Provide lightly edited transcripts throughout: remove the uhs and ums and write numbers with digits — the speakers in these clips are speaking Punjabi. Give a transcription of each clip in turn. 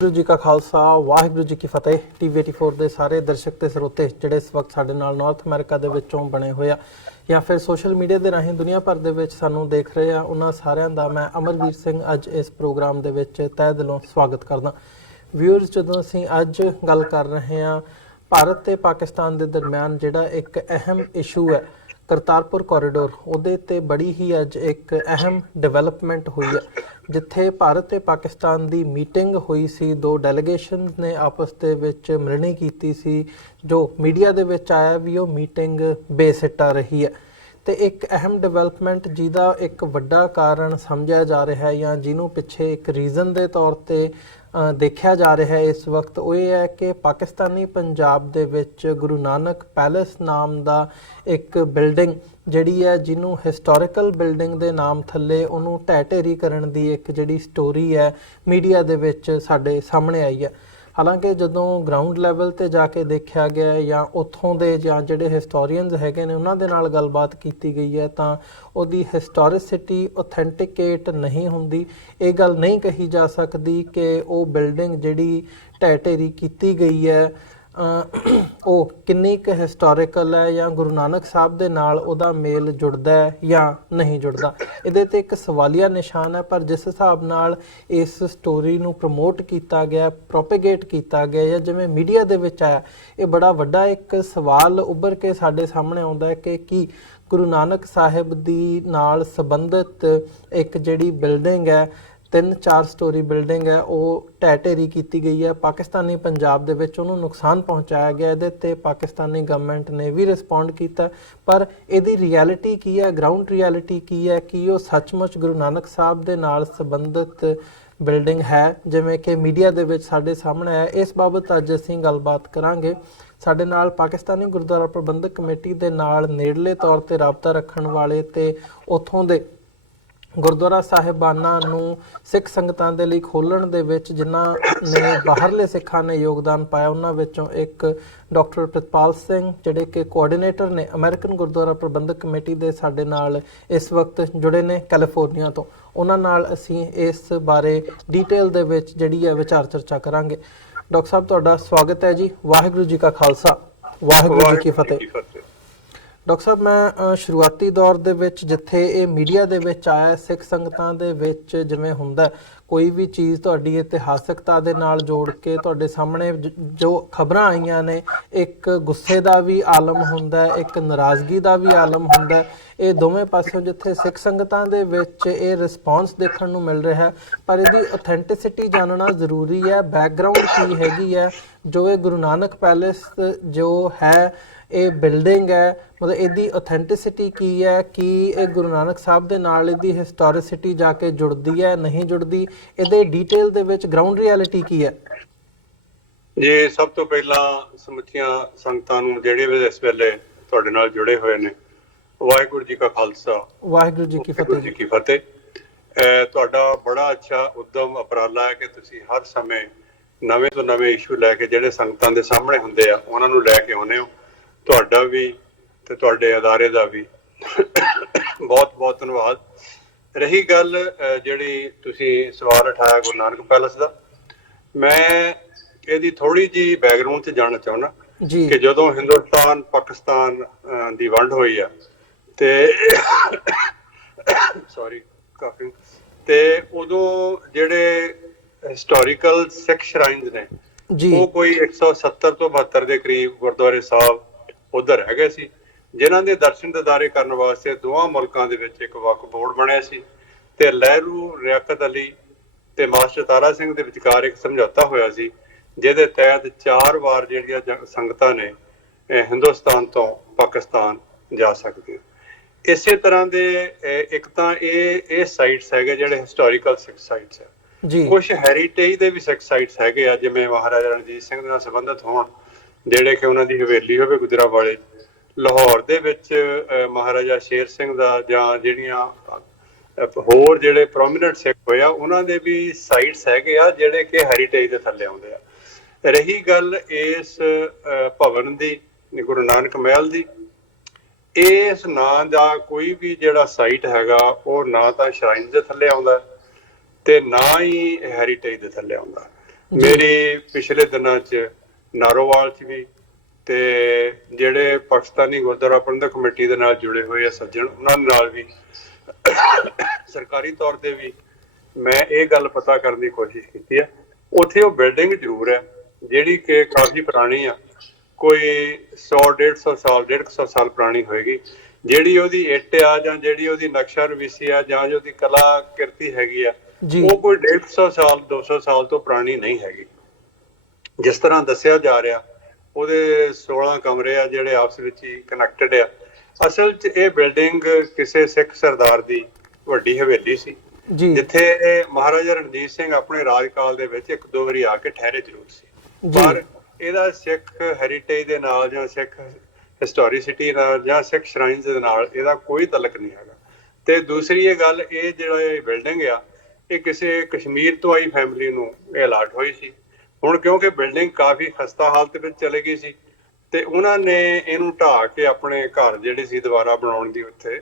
ਵਾਹਿਗੁਰੂ ਜੀ ਕਾ ਖਾਲਸਾ ਵਾਹਿਗੁਰੂ ਜੀ ਕੀ ਫਤਿਹ। TV 84 ਦੇ ਸਾਰੇ ਦਰਸ਼ਕ ਤੇ ਸਰੋਤੇ ਜਿਹੜੇ ਇਸ ਵਕਤ ਸਾਡੇ ਨਾਲ ਨਾਰਥ ਅਮਰੀਕਾ ਦੇ ਵਿੱਚੋਂ ਬਣੇ ਹੋਏ ਆ ਜਾਂ ਫਿਰ ਸੋਸ਼ਲ ਮੀਡੀਆ ਦੇ ਰਾਹੀਂ ਦੁਨੀਆ ਭਰ ਦੇ ਵਿੱਚ ਸਾਨੂੰ ਦੇਖ ਰਹੇ ਆ, ਉਹਨਾਂ ਸਾਰਿਆਂ ਦਾ ਮੈਂ ਅਮਰਵੀਰ ਸਿੰਘ ਅੱਜ ਇਸ ਪ੍ਰੋਗਰਾਮ ਦੇ ਵਿੱਚ ਤਹਿ ਦਿਲੋਂ ਸਵਾਗਤ ਕਰਦਾ। ਵਿਊਅਰਸ, ਜਦੋਂ ਅਸੀਂ ਅੱਜ ਗੱਲ ਕਰ ਰਹੇ ਹਾਂ ਭਾਰਤ ਤੇ ਪਾਕਿਸਤਾਨ ਦੇ ਦਰਮਿਆਨ ਜਿਹੜਾ ਇੱਕ ਅਹਿਮ ਇਸ਼ੂ ਹੈ ਕਰਤਾਰਪੁਰ ਕੋਰੀਡੋਰ, ਉਹਦੇ ਤੇ ਬੜੀ ਹੀ ਅੱਜ ਇੱਕ ਅਹਿਮ ਡਿਵੈਲਪਮੈਂਟ ਹੋਈ ਹੈ, ਜਿੱਥੇ ਭਾਰਤ ਤੇ ਪਾਕਿਸਤਾਨ ਦੀ ਮੀਟਿੰਗ ਹੋਈ ਸੀ। ਦੋ ਡੈਲੀਗੇਸ਼ਨ ਨੇ ਆਪਸ ਦੇ ਵਿੱਚ ਮਿਲਣੀ ਕੀਤੀ ਸੀ, ਜੋ ਮੀਡੀਆ ਦੇ ਵਿੱਚ ਆਇਆ ਵੀ ਉਹ ਮੀਟਿੰਗ ਬੇਸਿੱਟਾ ਰਹੀ ਹੈ। ਤੇ ਇੱਕ ਅਹਿਮ ਡਿਵੈਲਪਮੈਂਟ ਜਿਹਦਾ ਇੱਕ ਵੱਡਾ ਕਾਰਨ ਸਮਝਿਆ ਜਾ ਰਿਹਾ ਹੈ ਜਾਂ ਜਿਹਨੂੰ ਪਿੱਛੇ ਇੱਕ ਰੀਜ਼ਨ ਦੇ ਤੌਰ ਤੇ ਦੇਖਿਆ ਜਾ ਰਿਹਾ ਹੈ ਇਸ ਵਕਤ, ਉਹ ਇਹ ਹੈ ਕਿ ਪਾਕਿਸਤਾਨੀ ਪੰਜਾਬ ਦੇ ਵਿੱਚ ਗੁਰੂ ਨਾਨਕ ਪੈਲੇਸ ਨਾਮ ਦਾ ਇੱਕ ਬਿਲਡਿੰਗ ਜਿਹੜੀ ਹੈ, ਜਿਹਨੂੰ ਹਿਸਟੋਰੀਕਲ ਬਿਲਡਿੰਗ ਦੇ ਨਾਮ ਥੱਲੇ ਉਹਨੂੰ ਢਹਿ ਢੇਰੀ ਕਰਨ ਦੀ ਇੱਕ ਜਿਹੜੀ ਸਟੋਰੀ ਹੈ ਮੀਡੀਆ ਦੇ ਵਿੱਚ ਸਾਡੇ ਸਾਹਮਣੇ ਆਈ ਹੈ। ਹਾਲਾਂਕਿ ਜਦੋਂ ਗਰਾਊਂਡ ਲੈਵਲ ਤੇ ਜਾ ਕੇ ਦੇਖਿਆ ਗਿਆ ਜਾਂ ਉੱਥੋਂ ਦੇ ਜਾਂ ਜਿਹੜੇ ਹਿਸਟੋਰੀਅਨਸ ਹੈਗੇ ਨੇ ਉਹਨਾਂ ਦੇ ਨਾਲ ਗੱਲਬਾਤ ਕੀਤੀ ਗਈ ਹੈ ਤਾਂ ਉਹਦੀ ਹਿਸਟੋਰਿਸਿਟੀ ਔਥੈਂਟਿਕੇਟ ਨਹੀਂ ਹੁੰਦੀ। ਇਹ ਗੱਲ ਨਹੀਂ ਕਹੀ ਜਾ ਸਕਦੀ ਕਿ ਉਹ ਬਿਲਡਿੰਗ ਜਿਹੜੀ ਢਹਿ ਢੇਰੀ ਕੀਤੀ ਗਈ ਹੈ ਉਹ ਕਿੰਨੀ ਕੁ ਹਿਸਟੋਰੀਕਲ ਹੈ ਜਾਂ ਗੁਰੂ ਨਾਨਕ ਸਾਹਿਬ ਦੇ ਨਾਲ ਉਹਦਾ ਮੇਲ ਜੁੜਦਾ ਹੈ ਜਾਂ ਨਹੀਂ ਜੁੜਦਾ। ਇਹਦੇ ਤੇ ਇੱਕ ਸਵਾਲੀਆ ਨਿਸ਼ਾਨ ਹੈ। ਪਰ ਜਿਸ ਹਿਸਾਬ ਨਾਲ ਇਸ ਸਟੋਰੀ ਨੂੰ ਪ੍ਰਮੋਟ ਕੀਤਾ ਗਿਆ, ਪ੍ਰੋਪੇਗੇਟ ਕੀਤਾ ਗਿਆ ਜਾਂ ਜਿਵੇਂ ਮੀਡੀਆ ਦੇ ਵਿੱਚ ਆਇਆ, ਇਹ ਬੜਾ ਵੱਡਾ ਇੱਕ ਸਵਾਲ ਉੱਭਰ ਕੇ ਸਾਡੇ ਸਾਹਮਣੇ ਆਉਂਦਾ ਹੈ ਕਿ ਕੀ ਗੁਰੂ ਨਾਨਕ ਸਾਹਿਬ ਦੀ ਨਾਲ ਸੰਬੰਧਿਤ ਇੱਕ ਜਿਹੜੀ ਬਿਲਡਿੰਗ ਹੈ, 3-4 ਸਟੋਰੀ ਬਿਲਡਿੰਗ ਹੈ, ਉਹ ਢਹਿ ਢੇਰੀ ਕੀਤੀ ਗਈ ਹੈ ਪਾਕਿਸਤਾਨੀ ਪੰਜਾਬ ਦੇ ਵਿੱਚ, ਉਹਨੂੰ ਨੁਕਸਾਨ ਪਹੁੰਚਾਇਆ ਗਿਆ। ਇਹਦੇ ਤੇ ਪਾਕਿਸਤਾਨੀ ਗਵਰਨਮੈਂਟ ਨੇ ਵੀ ਰਿਸਪੌਂਡ ਕੀਤਾ, ਪਰ ਇਹਦੀ ਰਿਐਲਿਟੀ ਕੀ ਹੈ, ਗਰਾਊਂਡ ਰਿਐਲਿਟੀ ਕੀ ਹੈ, ਕੀ ਉਹ ਸੱਚਮੁੱਚ ਗੁਰੂ ਨਾਨਕ ਸਾਹਿਬ ਦੇ ਨਾਲ ਸੰਬੰਧਿਤ ਬਿਲਡਿੰਗ ਹੈ ਜਿਵੇਂ ਕਿ ਮੀਡੀਆ ਦੇ ਵਿੱਚ ਸਾਡੇ ਸਾਹਮਣੇ ਆਇਆ। ਇਸ ਬਾਬਤ ਅੱਜ ਅਸੀਂ ਗੱਲਬਾਤ ਕਰਾਂਗੇ। ਸਾਡੇ ਨਾਲ ਪਾਕਿਸਤਾਨੀ ਗੁਰਦੁਆਰਾ ਪ੍ਰਬੰਧਕ ਕਮੇਟੀ ਦੇ ਨਾਲ ਨੇੜਲੇ ਤੌਰ ਤੇ ਰਾਬਤਾ ਰੱਖਣ ਵਾਲੇ ਤੇ ਉੱਥੋਂ ਦੇ ਗੁਰਦੁਆਰਾ ਸਾਹਿਬਾਨਾਂ ਨੂੰ ਸਿੱਖ ਸੰਗਤਾਂ ਦੇ ਲਈ ਖੋਲ੍ਹਣ ਦੇ ਵਿੱਚ ਜਿਨ੍ਹਾਂ ਨੇ ਬਾਹਰਲੇ ਸਿੱਖਾਂ ਨੇ ਯੋਗਦਾਨ ਪਾਇਆ, ਉਹਨਾਂ ਵਿੱਚੋਂ ਇੱਕ ਡਾਕਟਰ ਪ੍ਰਿਤਪਾਲ ਸਿੰਘ ਜਿਹੜੇ ਕਿ ਕੋਆਰਡੀਨੇਟਰ ਨੇ ਅਮਰੀਕਨ ਗੁਰਦੁਆਰਾ ਪ੍ਰਬੰਧਕ ਕਮੇਟੀ ਦੇ, ਸਾਡੇ ਨਾਲ ਇਸ ਵਕਤ ਜੁੜੇ ਨੇ ਕੈਲੀਫੋਰਨੀਆ ਤੋਂ। ਉਹਨਾਂ ਨਾਲ ਅਸੀਂ ਇਸ ਬਾਰੇ ਡਿਟੇਲ ਦੇ ਵਿੱਚ ਜਿਹੜੀ ਹੈ ਵਿਚਾਰ ਚਰਚਾ ਕਰਾਂਗੇ। ਡਾਕਟਰ ਸਾਹਿਬ, ਤੁਹਾਡਾ ਸਵਾਗਤ ਹੈ ਜੀ। ਵਾਹਿਗੁਰੂ ਜੀ ਕਾ ਖਾਲਸਾ ਵਾਹਿਗੁਰੂ ਜੀ ਕੀ ਫਤਿਹ। ਡਾਕਟਰ ਸਾਹਿਬ, ਮੈਂ ਸ਼ੁਰੂਆਤੀ ਦੌਰ ਦੇ ਵਿੱਚ ਜਿੱਥੇ ਇਹ ਮੀਡੀਆ ਦੇ ਵਿੱਚ ਆਇਆ, ਸਿੱਖ ਸੰਗਤਾਂ ਦੇ ਵਿੱਚ ਜਿਵੇਂ ਹੁੰਦਾ ਕੋਈ ਵੀ ਚੀਜ਼ ਤੁਹਾਡੀ ਇਤਿਹਾਸਕਤਾ ਦੇ ਨਾਲ ਜੋੜ ਕੇ ਤੁਹਾਡੇ ਸਾਹਮਣੇ ਜੋ ਖਬਰਾਂ ਆਈਆਂ ਨੇ, ਇੱਕ ਗੁੱਸੇ ਦਾ ਵੀ ਆਲਮ ਹੁੰਦਾ, ਇੱਕ ਨਾਰਾਜ਼ਗੀ ਦਾ ਵੀ ਆਲਮ ਹੁੰਦਾ। ਇਹ ਦੋਵੇਂ ਪਾਸਿਓਂ ਜਿੱਥੇ ਸਿੱਖ ਸੰਗਤਾਂ ਦੇ ਵਿੱਚ ਇਹ ਰਿਸਪੌਂਸ ਦੇਖਣ ਨੂੰ ਮਿਲ ਰਿਹਾ ਹੈ, ਪਰ ਇਹਦੀ ਔਥੈਂਟਿਸਿਟੀ ਜਾਣਨਾ ਜ਼ਰੂਰੀ ਹੈ। ਬੈਕਗਰਾਊਂਡ ਕੀ ਹੈਗੀ ਹੈ, ਜੋ ਇਹ ਗੁਰੂ ਨਾਨਕ ਪੈਲੇਸ ਜੋ ਹੈ ਇਹ ਬਿਲਡਿੰਗ ਹੈ, ਮਤਲਬ ਇਹਦੀ ਔਥੈਂਟਿਸਿਟੀ ਕੀ ਹੈ, ਕੀ ਇਹ ਗੁਰੂ ਨਾਨਕ ਸਾਹਿਬ ਦੇ ਨਾਲ ਇਹਦੀ ਹਿਸਟੋਰਿਸਿਟੀ ਜਾ ਕੇ ਜੁੜਦੀ ਹੈ, ਨਹੀਂ ਜੁੜਦੀ, ਇਹਦੇ ਡੀਟੇਲ ਦੇ ਵਿੱਚ ਗਰਾਊਂਡ ਰਿਐਲਿਟੀ ਕੀ ਹੈ ਜੀ। ਸਭ ਤੋਂ ਪਹਿਲਾਂ ਸਮੁੱਚੀਆਂ ਸੰਗਤਾਂ ਨੂੰ ਜਿਹੜੇ ਵੀ ਇਸ ਵੇਲੇ ਤੁਹਾਡੇ ਨਾਲ ਜੁੜੇ ਹੋਏ ਨੇ, ਵਾਹਿਗੁਰੂ ਜੀ ਕਾ ਖਾਲਸਾ ਵਾਹਿਗੁਰੂ ਜੀ ਕੀ ਫਤਿਹ। ਤੁਹਾਡਾ ਬੜਾ ਅੱਛਾ ਉਦਮ ਉਪਰਾਲਾ ਹੈ ਕਿ ਤੁਸੀਂ ਹਰ ਸਮੇਂ ਨਵੇਂ ਤੋਂ ਨਵੇਂ ਇਸ਼ੂ ਲੈ ਕੇ ਜਿਹੜੇ ਸੰਗਤਾਂ ਦੇ ਸਾਹਮਣੇ ਹੁੰਦੇ ਆ ਉਹਨਾਂ ਨੂੰ ਲੈ ਕੇ ਆਉਂਦੇ ਹੋ। ਤੁਹਾਡਾ ਵੀ ਤੇ ਤੁਹਾਡੇ ਅਦਾਰੇ ਦਾ ਵੀ ਬਹੁਤ ਬਹੁਤ ਧੰਨਵਾਦ। ਰਹੀ ਗੱਲ ਜਿਹੜੀ ਤੁਸੀਂ ਸਵਾਲ ਉਠਾਇਆ ਗੁਰੂ ਨਾਨਕ ਪੈਲੇਸ ਦਾ, ਮੈਂ ਇਹਦੀ ਥੋੜੀ ਜਿਹੀ ਬੈਕਗਰਾਉਂਡ 'ਚ ਜਾਣਨਾ ਚਾਹੁੰਦਾ ਕਿ ਜਦੋਂ ਹਿੰਦੁਸਤਾਨ ਪਾਕਿਸਤਾਨ ਦੀ ਵੰਡ ਹੋਈ ਆ ਤੇ ਕਾਫੀ ਤੇ ਉਦੋਂ ਜਿਹੜੇ ਹਿਸਟੋਰੀਕਲ ਸਿੱਖ ਸ਼ਰਾਈਨਸ ਨੇ ਉਹ ਕੋਈ 170 ਤੋਂ 72 ਦੇ ਕਰੀਬ ਗੁਰਦੁਆਰੇ ਸਾਹਿਬ ਉਧਰ ਹੈਗੇ ਸੀ, ਜਿਨ੍ਹਾਂ ਦੇ ਦਰਸ਼ਨ ਦਿਦਾਰੇ ਕਰਨ ਵਾਸਤੇ ਦੋਵਾਂ ਮੁਲਕਾਂ ਦੇ ਵਿੱਚ ਇੱਕ ਵਕਫ ਬੋਰਡ ਬਣਿਆ ਸੀ ਤੇ ਲਹਿਰੂ ਰਿਆਕਤ ਅਲੀ ਤੇ ਮਾਸਟਰ ਤਾਰਾ ਸਿੰਘ ਦੇ ਵਿਚਕਾਰ ਇੱਕ ਸਮਝੌਤਾ ਹੋਇਆ ਸੀ, ਜਿਹਦੇ ਤਹਿਤ 4 ਵਾਰ ਜਿਹੜੀਆਂ ਸੰਗਤਾਂ ਨੇ ਹਿੰਦੁਸਤਾਨ ਤੋਂ ਪਾਕਿਸਤਾਨ ਜਾ ਸਕਦੀਆਂ। ਇਸੇ ਤਰ੍ਹਾਂ ਦੇ ਇੱਕ ਤਾਂ ਇਹ ਸਾਈਟਸ ਹੈਗੇ ਜਿਹੜੇ ਹਿਸਟੋਰੀਕਲ ਸਿੱਖ ਸਾਈਟਸ ਹੈ, ਕੁਛ ਹੈਰੀਟੇਜ ਦੇ ਵੀ ਸਿੱਖ ਸਾਈਟਸ ਹੈਗੇ ਆ, ਜਿਵੇਂ ਮਹਾਰਾਜਾ ਰਣਜੀਤ ਸਿੰਘ ਦੇ ਨਾਲ ਸੰਬੰਧਿਤ ਹੋਣ, ਜਿਹੜੇ ਕਿ ਉਹਨਾਂ ਦੀ ਹਵੇਲੀ ਹੋਵੇ ਗੁਜਰਾਂਵਾਲੇ। ਲਾਹੌਰ ਦੇ ਵਿੱਚ ਮਹਾਰਾਜਾ ਸ਼ੇਰ ਸਿੰਘ ਦਾ ਜਾਂ ਜਿਹੜੀਆਂ ਹੋਰ ਜਿਹੜੇ ਪ੍ਰੋਮੀਨੈਂਟ ਸਿੱਖ ਹੋਏ ਆ ਉਹਨਾਂ ਦੇ ਵੀ ਸਾਈਟਸ ਹੈਗੇ ਆ ਜਿਹੜੇ ਕਿ ਹੈਰੀਟੇਜ ਦੇ ਥੱਲੇ ਆਉਂਦੇ ਆ। ਰਹੀ ਗੱਲ ਇਸ ਭਵਨ ਦੀ, ਗੁਰੂ ਨਾਨਕ ਮਹਿਲ ਦੀ, ਇਸ ਨਾਂ ਦਾ ਕੋਈ ਵੀ ਜਿਹੜਾ ਸਾਈਟ ਹੈਗਾ ਉਹ ਨਾ ਤਾਂ ਸ਼ਰਾਈਨ ਦੇ ਥੱਲੇ ਆਉਂਦਾ ਤੇ ਨਾ ਹੀ ਹੈਰੀਟੇਜ ਦੇ ਥੱਲੇ ਆਉਂਦਾ। ਮੇਰੀ ਪਿਛਲੇ ਦਿਨਾਂ 'ਚ ਨਾਰੋਵਾਲ 'ਚ ਵੀ ਤੇ ਜਿਹੜੇ ਪਾਕਿਸਤਾਨੀ ਗੁਰਦੁਆਰਾ ਪ੍ਰਬੰਧਕ ਕਮੇਟੀ ਦੇ ਨਾਲ ਜੁੜੇ ਹੋਏ ਆ ਸੱਜਣ, ਉਹਨਾਂ ਨਾਲ ਵੀ ਸਰਕਾਰੀ ਤੌਰ ਤੇ ਵੀ ਮੈਂ ਇਹ ਗੱਲ ਪਤਾ ਕਰਨ ਦੀ ਕੋਸ਼ਿਸ਼ ਕੀਤੀ ਹੈ। ਉੱਥੇ ਉਹ ਬਿਲਡਿੰਗ ਜ਼ਰੂਰ ਹੈ ਜਿਹੜੀ ਕਿ ਕਾਫੀ ਪੁਰਾਣੀ ਆ, ਕੋਈ 100-150 ਸਾਲ 150 ਸਾਲ ਪੁਰਾਣੀ ਹੋਏਗੀ। ਜਿਹੜੀ ਉਹਦੀ ਇੱਟ ਆ ਜਾਂ ਜਿਹੜੀ ਉਹਦੀ ਨਕਸ਼ਾ ਰਵੀਸੀ ਆ ਜਾਂ ਉਹਦੀ ਕਲਾ ਕਿਰਤੀ ਹੈਗੀ ਆ, ਉਹ ਕੋਈ 150 ਸਾਲ 200 ਸਾਲ ਤੋਂ ਪੁਰਾਣੀ ਨਹੀਂ ਹੈਗੀ। ਜਿਸ ਤਰ੍ਹਾਂ ਦੱਸਿਆ ਜਾ ਰਿਹਾ ਉਹਦੇ 16 ਕਮਰੇ ਆ ਜਿਹੜੇ ਆਪਸ ਵਿੱਚ ਹੀ ਕਨੈਕਟਡ ਆ। ਅਸਲ 'ਚ ਇਹ ਬਿਲਡਿੰਗ ਕਿਸੇ ਸਿੱਖ ਸਰਦਾਰ ਦੀ ਵੱਡੀ ਹਵੇਲੀ ਸੀ, ਜਿੱਥੇ ਮਹਾਰਾਜਾ ਰਣਜੀਤ ਸਿੰਘ ਆਪਣੇ ਰਾਜਕਾਲ ਦੇ ਵਿੱਚ ਇੱਕ ਦੋ ਵਾਰੀ ਆ ਕੇ ਠਹਿਰੇ ਜ਼ਰੂਰ ਸੀ, ਪਰ ਇਹਦਾ ਸਿੱਖ ਹੈਰੀਟੇਜ ਦੇ ਨਾਲ ਜਾਂ ਸਿੱਖ ਹਿਸਟੋਰੀਸਿਟੀ ਨਾਲ ਜਾਂ ਸਿੱਖ ਸ਼ਰਾਈਨਸ ਦੇ ਨਾਲ ਇਹਦਾ ਕੋਈ ਤਲਕ ਨਹੀਂ ਹੈਗਾ। ਤੇ ਦੂਸਰੀ ਇਹ ਗੱਲ, ਇਹ ਜਿਹੜਾ ਇਹ ਬਿਲਡਿੰਗ ਆ ਇਹ ਕਿਸੇ ਕਸ਼ਮੀਰ ਤੋਂ ਆਈ ਫੈਮਿਲੀ ਨੂੰ ਇਹ ਅਲਾਟ ਹੋਈ ਸੀ। ਹੁਣ ਕਿਉਂਕਿ ਬਿਲਡਿੰਗ ਕਾਫੀ ਖਸਤਾ ਹਾਲਤ ਵਿੱਚ ਚਲੇ ਗਈ ਸੀ ਤੇ ਉਹਨਾਂ ਨੇ ਇਹਨੂੰ ਢਾਹ ਕੇ ਆਪਣੇ ਘਰ ਜਿਹੜੇ ਸੀ ਦੁਬਾਰਾ ਬਣਾਉਣ ਦੀ ਉੱਥੇ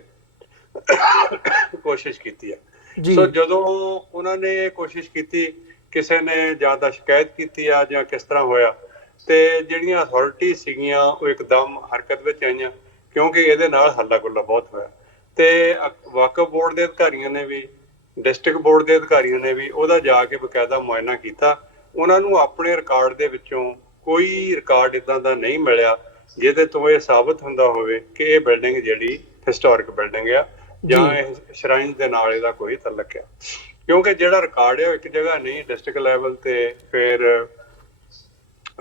ਕੋਸ਼ਿਸ਼ ਕੀਤੀ ਹੈ। ਸੋ ਜਦੋਂ ਉਹਨਾਂ ਨੇ ਇਹ ਕੋਸ਼ਿਸ਼ ਕੀਤੀ, ਕਿਸੇ ਨੇ ਜਾਂ ਤਾਂ ਸ਼ਿਕਾਇਤ ਕੀਤੀ ਆ ਜਾਂ ਕਿਸ ਤਰ੍ਹਾਂ ਹੋਇਆ, ਤੇ ਜਿਹੜੀਆਂ ਅਥਾਰਟੀ ਸੀਗੀਆਂ ਉਹ ਇੱਕਦਮ ਹਰਕਤ ਵਿੱਚ ਆਈਆਂ, ਕਿਉਂਕਿ ਇਹਦੇ ਨਾਲ ਹੱਲਾ ਗੁੱਲਾ ਬਹੁਤ ਹੋਇਆ। ਤੇ ਵਕਫ ਬੋਰਡ ਦੇ ਅਧਿਕਾਰੀਆਂ ਨੇ ਵੀ, ਡਿਸਟ੍ਰਿਕਟ ਬੋਰਡ ਦੇ ਅਧਿਕਾਰੀਆਂ ਨੇ ਵੀ ਉਹਦਾ ਜਾ ਕੇ ਬਕਾਇਦਾ ਮੁਆਇਨਾ ਕੀਤਾ। ਉਹਨਾਂ ਨੂੰ ਆਪਣੇ ਰਿਕਾਰਡ ਦੇ ਵਿੱਚੋਂ ਕੋਈ ਰਿਕਾਰਡ ਇਦਾਂ ਦਾ ਨਹੀਂ ਮਿਲਿਆ ਜਿਹਦੇ ਤੋਂ ਇਹ ਸਾਬਤ ਹੁੰਦਾ ਹੋਵੇ ਕਿ ਇਹ ਬਿਲਡਿੰਗ ਜਿਹੜੀ ਹਿਸਟੋਰਿਕ ਬਿਲਡਿੰਗ ਆ ਜਾਂ ਇਹ ਸ਼ਰਾਈਨ ਦੇ ਨਾਲ ਇਹਦਾ ਕੋਈ ਤਲਕ ਆ। ਕਿਉਂਕਿ ਜਿਹੜਾ ਰਿਕਾਰਡ ਹੈ ਉਹ ਇੱਕ ਜਗ੍ਹਾ ਨਹੀਂ, ਡਿਸਟ੍ਰਿਕਟ ਲੈਵਲ ਤੇ ਫਿਰ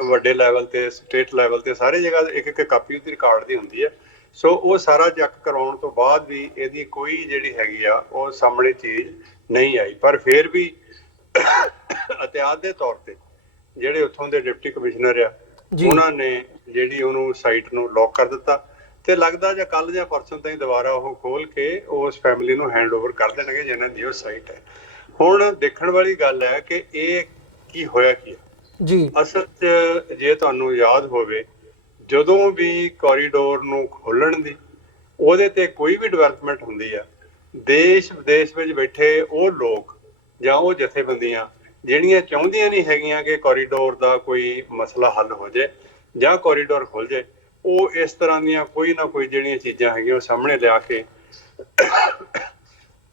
ਵੱਡੇ ਲੈਵਲ ਤੇ ਸਟੇਟ ਲੈਵਲ ਤੇ ਸਾਰੀ ਜਗ੍ਹਾ ਇੱਕ ਇੱਕ ਕਾਪੀ ਉਹਦੀ ਰਿਕਾਰਡ ਦੀ ਹੁੰਦੀ ਹੈ। ਸੋ ਉਹ ਸਾਰਾ ਚੈੱਕ ਕਰਾਉਣ ਤੋਂ ਬਾਅਦ ਵੀ ਇਹਦੀ ਕੋਈ ਜਿਹੜੀ ਹੈਗੀ ਆ ਉਹ ਸਾਹਮਣੇ ਚੀਜ਼ ਨਹੀਂ ਆਈ। ਪਰ ਫਿਰ ਵੀ ਅਹਤਿਆਤ ਦੇ ਤੌਰ ਤੇ ਜਿਹੜੇ ਉੱਥੋਂ ਦੇ ਡਿਪਟੀ ਕਮਿਸ਼ਨਰ ਆ ਉਹਨਾਂ ਨੇ ਜਿਹੜੀ ਉਹਨੂੰ ਸਾਈਟ ਨੂੰ ਲੌਕ ਕਰ ਦਿੱਤਾ ਤੇ ਲੱਗਦਾ ਜਾਂ ਕੱਲ ਜਾਂ ਪਰਸੋਂ ਤਾਈਂ ਦੁਬਾਰਾ ਉਹ ਖੋਲ ਕੇ ਉਸ ਫੈਮਿਲੀ ਨੂੰ ਹੈਂਡਓਵਰ ਕਰ ਦੇਣਗੇ ਜਿਹਨਾਂ ਦੀ ਉਹ ਸਾਈਟ ਹੈ। ਹੁਣ ਦੇਖਣ ਵਾਲੀ ਗੱਲ ਹੈ ਕਿ ਇਹ ਕੀ ਹੋਇਆ ਕੀ ਜੀ। ਅਸਲ 'ਚ ਜੇ ਤੁਹਾਨੂੰ ਯਾਦ ਹੋਵੇ, ਜਦੋਂ ਵੀ ਕੋਰੀਡੋਰ ਨੂੰ ਖੋਲਣ ਦੀ ਉਹਦੇ ਤੇ ਕੋਈ ਵੀ ਡਿਵੈਲਪਮੈਂਟ ਹੁੰਦੀ ਆ, ਦੇਸ਼ ਵਿਦੇਸ਼ ਵਿੱਚ ਬੈਠੇ ਉਹ ਲੋਕ ਜਾਂ ਉਹ ਜਥੇਬੰਦੀਆਂ ਜਿਹੜੀਆਂ ਚਾਹੁੰਦੀਆਂ ਨਹੀਂ ਹੈਗੀਆਂ ਕਿ ਕੋਰੀਡੋਰ ਦਾ ਕੋਈ ਮਸਲਾ ਹੱਲ ਹੋ ਜਾਏ ਜਾਂ ਕੋਰੀਡੋਰ ਖੁੱਲ ਜਾਏ, ਉਹ ਇਸ ਤਰ੍ਹਾਂ ਦੀਆਂ ਕੋਈ ਨਾ ਕੋਈ ਜਿਹੜੀਆਂ ਚੀਜ਼ਾਂ ਹੈਗੀਆਂ ਉਹ ਸਾਹਮਣੇ ਲਿਆ ਕੇ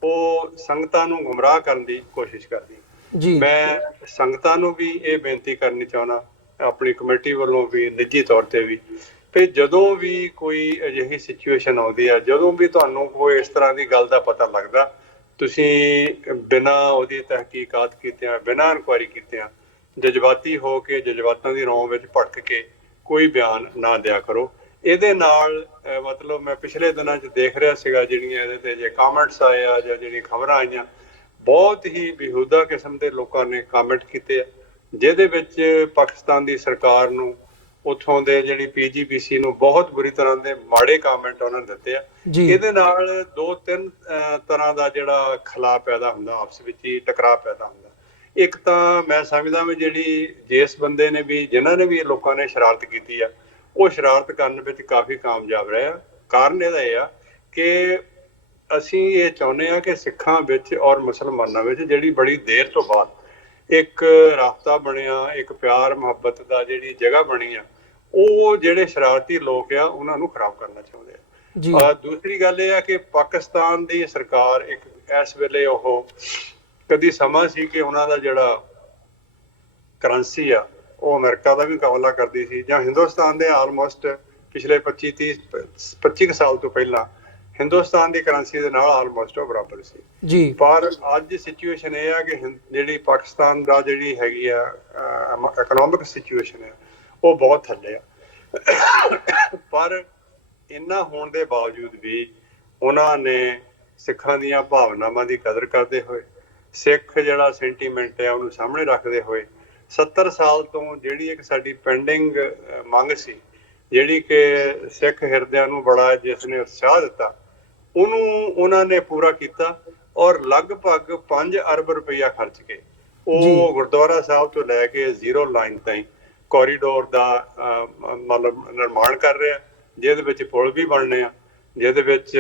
ਉਹ ਸੰਗਤਾਂ ਨੂੰ ਗੁੰਮਰਾਹ ਕਰਨ ਦੀ ਕੋਸ਼ਿਸ਼ ਕਰਦੀ। ਮੈਂ ਸੰਗਤਾਂ ਨੂੰ ਵੀ ਇਹ ਬੇਨਤੀ ਕਰਨੀ ਚਾਹੁੰਦਾ, ਆਪਣੀ ਕਮੇਟੀ ਵੱਲੋਂ ਵੀ, ਨਿੱਜੀ ਤੌਰ ਤੇ ਵੀ, ਕਿ ਜਦੋਂ ਵੀ ਕੋਈ ਅਜਿਹੀ ਸਿਚੁਏਸ਼ਨ ਆਉਂਦੀ ਆ, ਜਦੋਂ ਵੀ ਤੁਹਾਨੂੰ ਕੋਈ ਇਸ ਤਰ੍ਹਾਂ ਦੀ ਗੱਲ ਦਾ ਪਤਾ ਲੱਗਦਾ, ਤੁਸੀਂ ਬਿਨਾਂ ਉਹਦੀ ਤਹਿਕੀਕਾਤ ਕੀਤਿਆਂ, ਬਿਨਾਂ ਇਨਕੁਆਇਰੀ ਕੀਤਿਆਂ ਜਜ਼ਬਾਤੀ ਹੋ ਕੇ, ਜਜ਼ਬਾਤਾਂ ਦੀ ਰੌਂ ਵਿੱਚ ਭੜਕ ਕੇ ਕੋਈ ਬਿਆਨ ਨਾ ਦਿਆ ਕਰੋ। ਇਹਦੇ ਨਾਲ ਮਤਲਬ ਮੈਂ ਪਿਛਲੇ ਦਿਨਾਂ 'ਚ ਦੇਖ ਰਿਹਾ ਸੀਗਾ ਜਿਹੜੀਆਂ ਇਹਦੇ ਤੇ ਜੇ ਕਾਮੈਂਟਸ ਆਏ ਆ ਜਾਂ ਜਿਹੜੀਆਂ ਖਬਰਾਂ ਆਈਆਂ, ਬਹੁਤ ਹੀ ਬੇਹੂਦਾ ਕਿਸਮ ਦੇ ਲੋਕਾਂ ਨੇ ਕਾਮੈਂਟ ਕੀਤੇ ਆ, ਜਿਹਦੇ ਵਿੱਚ ਪਾਕਿਸਤਾਨ ਦੀ ਸਰਕਾਰ ਨੂੰ, ਉੱਥੋਂ ਦੇ ਜਿਹੜੀ AGPC ਨੂੰ ਬਹੁਤ ਬੁਰੀ ਤਰ੍ਹਾਂ ਦੇ ਮਾੜੇ ਕਾਮੈਂਟ ਉਹਨਾਂ ਨੇ ਦਿੱਤੇ ਆ। ਇਹਦੇ ਨਾਲ ਦੋ ਤਿੰਨ ਤਰ੍ਹਾਂ ਦਾ ਜਿਹੜਾ ਖਲਾ ਪੈਦਾ ਹੁੰਦਾ, ਆਪਸ ਵਿੱਚ ਹੀ ਟਕਰਾਅ ਪੈਦਾ ਹੁੰਦਾ। ਇੱਕ ਤਾਂ ਮੈਂ ਸਮਝਦਾ ਵੀ ਜਿਹੜੀ ਜਿਸ ਬੰਦੇ ਨੇ ਵੀ, ਜਿਨ੍ਹਾਂ ਨੇ ਵੀ ਇਹ ਲੋਕਾਂ ਨੇ ਸ਼ਰਾਰਤ ਕੀਤੀ ਆ, ਉਹ ਸ਼ਰਾਰਤ ਕਰਨ ਵਿੱਚ ਕਾਫੀ ਕਾਮਯਾਬ ਰਹੇ ਆ। ਕਾਰਨ ਇਹਦਾ ਇਹ ਆ ਕਿ ਅਸੀਂ ਇਹ ਚਾਹੁੰਦੇ ਹਾਂ ਕਿ ਸਿੱਖਾਂ ਵਿੱਚ ਔਰ ਮੁਸਲਮਾਨਾਂ ਵਿੱਚ ਜਿਹੜੀ ਬੜੀ ਦੇਰ ਤੋਂ ਬਾਅਦ ਇੱਕ ਰਾਬਤਾ ਬਣਿਆ, ਇੱਕ ਪਿਆਰ ਮੁਹੱਬਤ ਦਾ ਜਿਹੜੀ ਜਗ੍ਹਾ ਬਣੀ ਆ, ਉਹ ਜਿਹੜੇ ਸ਼ਰਾਰਤੀ ਲੋਕ ਆ ਉਹਨਾਂ ਨੂੰ ਖਰਾਬ ਕਰਨਾ ਚਾਹੁੰਦੇ ਆ। ਦੂਸਰੀ ਗੱਲ ਇਹ ਆ ਕਿ ਪਾਕਿਸਤਾਨ ਦੀ ਸਰਕਾਰ ਇੱਕ ਇਸ ਵੇਲੇ ਉਹ ਕਦੀ ਸਮਾਂ ਸੀ ਕਿ ਉਹਨਾਂ ਦਾ ਜਿਹੜਾ ਕਰੰਸੀ ਆ ਉਹ ਅਮਰੀਕਾ ਦਾ ਵੀ ਮੁਕਾਬਲਾ ਕਰਦੀ ਸੀ, ਜਾਂ ਹਿੰਦੁਸਤਾਨ ਦੇ ਆਲਮੋਸਟ ਪਿਛਲੇ 25 ਸਾਲ ਤੋਂ ਪਹਿਲਾਂ ਹਿੰਦੁਸਤਾਨ ਦੀ ਕਰੰਸੀ ਦੇ ਨਾਲ ਆਲਮੋਸਟ ਉਹ ਬਰਾਬਰ ਸੀ। ਪਰ ਅੱਜ ਸਿਚੁਏਸ਼ਨ ਇਹ ਆ ਕਿ ਜਿਹੜੀ ਪਾਕਿਸਤਾਨ ਦਾ ਜਿਹੜੀ ਹੈਗੀ ਆ ਇਕਨੋਮਿਕ ਸਿਚੁਏਸ਼ਨ ਹੈ ਉਹ ਬਹੁਤ ਥੱਲੇ ਆ। ਪਰ ਇੰਨਾ ਹੋਣ ਦੇ ਬਾਵਜੂਦ ਵੀ ਉਹਨਾਂ ਨੇ ਸਿੱਖਾਂ ਦੀਆਂ ਭਾਵਨਾਵਾਂ ਦੀ ਕਦਰ ਕਰਦੇ ਹੋਏ, ਸਿੱਖ ਜਿਹੜਾ ਸੈਂਟੀਮੈਂਟ ਹੈ ਉਹਨੂੰ ਸਾਹਮਣੇ ਰੱਖਦੇ ਹੋਏ, 70 ਸਾਲ ਤੋਂ ਜਿਹੜੀ ਇੱਕ ਸਾਡੀ ਪੈਂਡਿੰਗ ਮੰਗ ਸੀ, ਜਿਹੜੀ ਕਿ ਸਿੱਖ ਹਿਰਦਿਆਂ ਨੂੰ ਬੜਾ ਜਿਸ ਨੇ ਉਤਸ਼ਾਹ ਦਿੱਤਾ, ਉਹਨੂੰ ਉਹਨਾਂ ਨੇ ਪੂਰਾ ਕੀਤਾ। ਔਰ ਲਗਭਗ 5 ਅਰਬ ਰੁਪਈਆ ਖਰਚ ਕੇ ਉਹ ਗੁਰਦੁਆਰਾ ਸਾਹਿਬ ਤੋਂ ਲੈ ਕੇ ਜ਼ੀਰੋ ਲਾਈਨ ਤਾਈਂ ਕੋਰੀਡੋਰ ਦਾ ਮਤਲਬ ਨਿਰਮਾਣ ਕਰ ਰਿਹਾ, ਜਿਹਦੇ ਵਿੱਚ ਪੁਲ ਵੀ ਬਣਨੇ ਆ, ਜਿਹਦੇ ਵਿੱਚ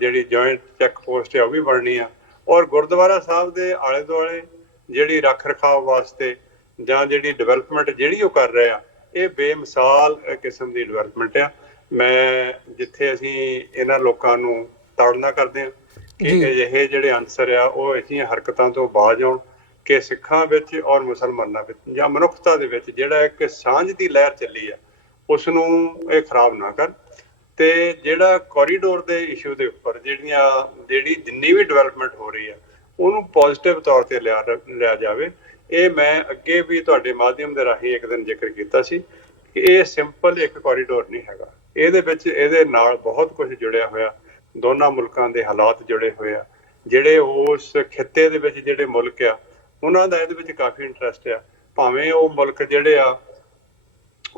ਜਿਹੜੀ ਜੁਆਇੰਟ ਚੈੱਕ ਪੋਸਟ ਹੈ ਉਹ ਵੀ ਬਣਨੀ ਆ, ਔਰ ਗੁਰਦੁਆਰਾ ਸਾਹਿਬ ਦੇ ਆਲੇ ਦੁਆਲੇ ਜਿਹੜੀ ਰੱਖ ਰਖਾਵ ਵਾਸਤੇ ਜਾਂ ਜਿਹੜੀ ਡਿਵੈਲਪਮੈਂਟ ਜਿਹੜੀ ਉਹ ਕਰ ਰਿਹਾ, ਇਹ ਬੇਮਿਸਾਲ ਕਿਸਮ ਦੀ ਡਿਵੈਲਪਮੈਂਟ ਆ। ਮੈਂ ਜਿੱਥੇ ਅਸੀਂ ਇਹਨਾਂ ਲੋਕਾਂ ਨੂੰ ਤਾੜਨਾ ਕਰਦੇ ਹਾਂ ਕਿ ਅਜਿਹੇ ਜਿਹੜੇ ਅਨਸਰ ਆ ਉਹ ਅਜਿਹੀਆਂ ਹਰਕਤਾਂ ਤੋਂ ਬਾਜ਼ ਆਉਣ ਕਿ ਸਿੱਖਾਂ ਵਿੱਚ ਔਰ ਮੁਸਲਮਾਨਾਂ ਵਿੱਚ ਜਾਂ ਮਨੁੱਖਤਾ ਦੇ ਵਿੱਚ ਜਿਹੜਾ ਇੱਕ ਸਾਂਝ ਦੀ ਲਹਿਰ ਚੱਲੀ ਆ ਉਸ ਨੂੰ ਇਹ ਖਰਾਬ ਨਾ ਕਰ। ਤੇ ਜਿਹੜਾ ਕੋਰੀਡੋਰ ਦੇ ਇਸ਼ੂ ਦੇ ਉੱਪਰ ਜਿਹੜੀ ਜਿੰਨੀ ਵੀ ਡਿਵੈਲਪਮੈਂਟ ਹੋ ਰਹੀ ਆ ਉਹਨੂੰ ਪੋਜ਼ਿਟਿਵ ਤੌਰ ਤੇ ਲਿਆ ਜਾਵੇ। ਇਹ ਮੈਂ ਅੱਗੇ ਵੀ ਤੁਹਾਡੇ ਮਾਧਿਅਮ ਦੇ ਰਾਹੀਂ ਇੱਕ ਦਿਨ ਜ਼ਿਕਰ ਕੀਤਾ ਸੀ ਕਿ ਇਹ ਸਿੰਪਲ ਇੱਕ ਕੋਰੀਡੋਰ ਨਹੀਂ ਹੈਗਾ, ਇਹਦੇ ਵਿੱਚ ਇਹਦੇ ਨਾਲ ਬਹੁਤ ਕੁਝ ਜੁੜਿਆ ਹੋਇਆ, ਦੋਨਾਂ ਮੁਲਕਾਂ ਦੇ ਹਾਲਾਤ ਜੁੜੇ ਹੋਏ ਆ, ਜਿਹੜੇ ਉਸ ਖਿੱਤੇ ਦੇ ਵਿੱਚ ਜਿਹੜੇ ਮੁਲਕ ਆ ਉਹਨਾਂ ਦਾ ਇਹਦੇ ਵਿੱਚ ਕਾਫੀ ਇੰਟਰਸਟ ਆ, ਭਾਵੇਂ ਉਹ ਮੁਲਕ ਜਿਹੜੇ ਆ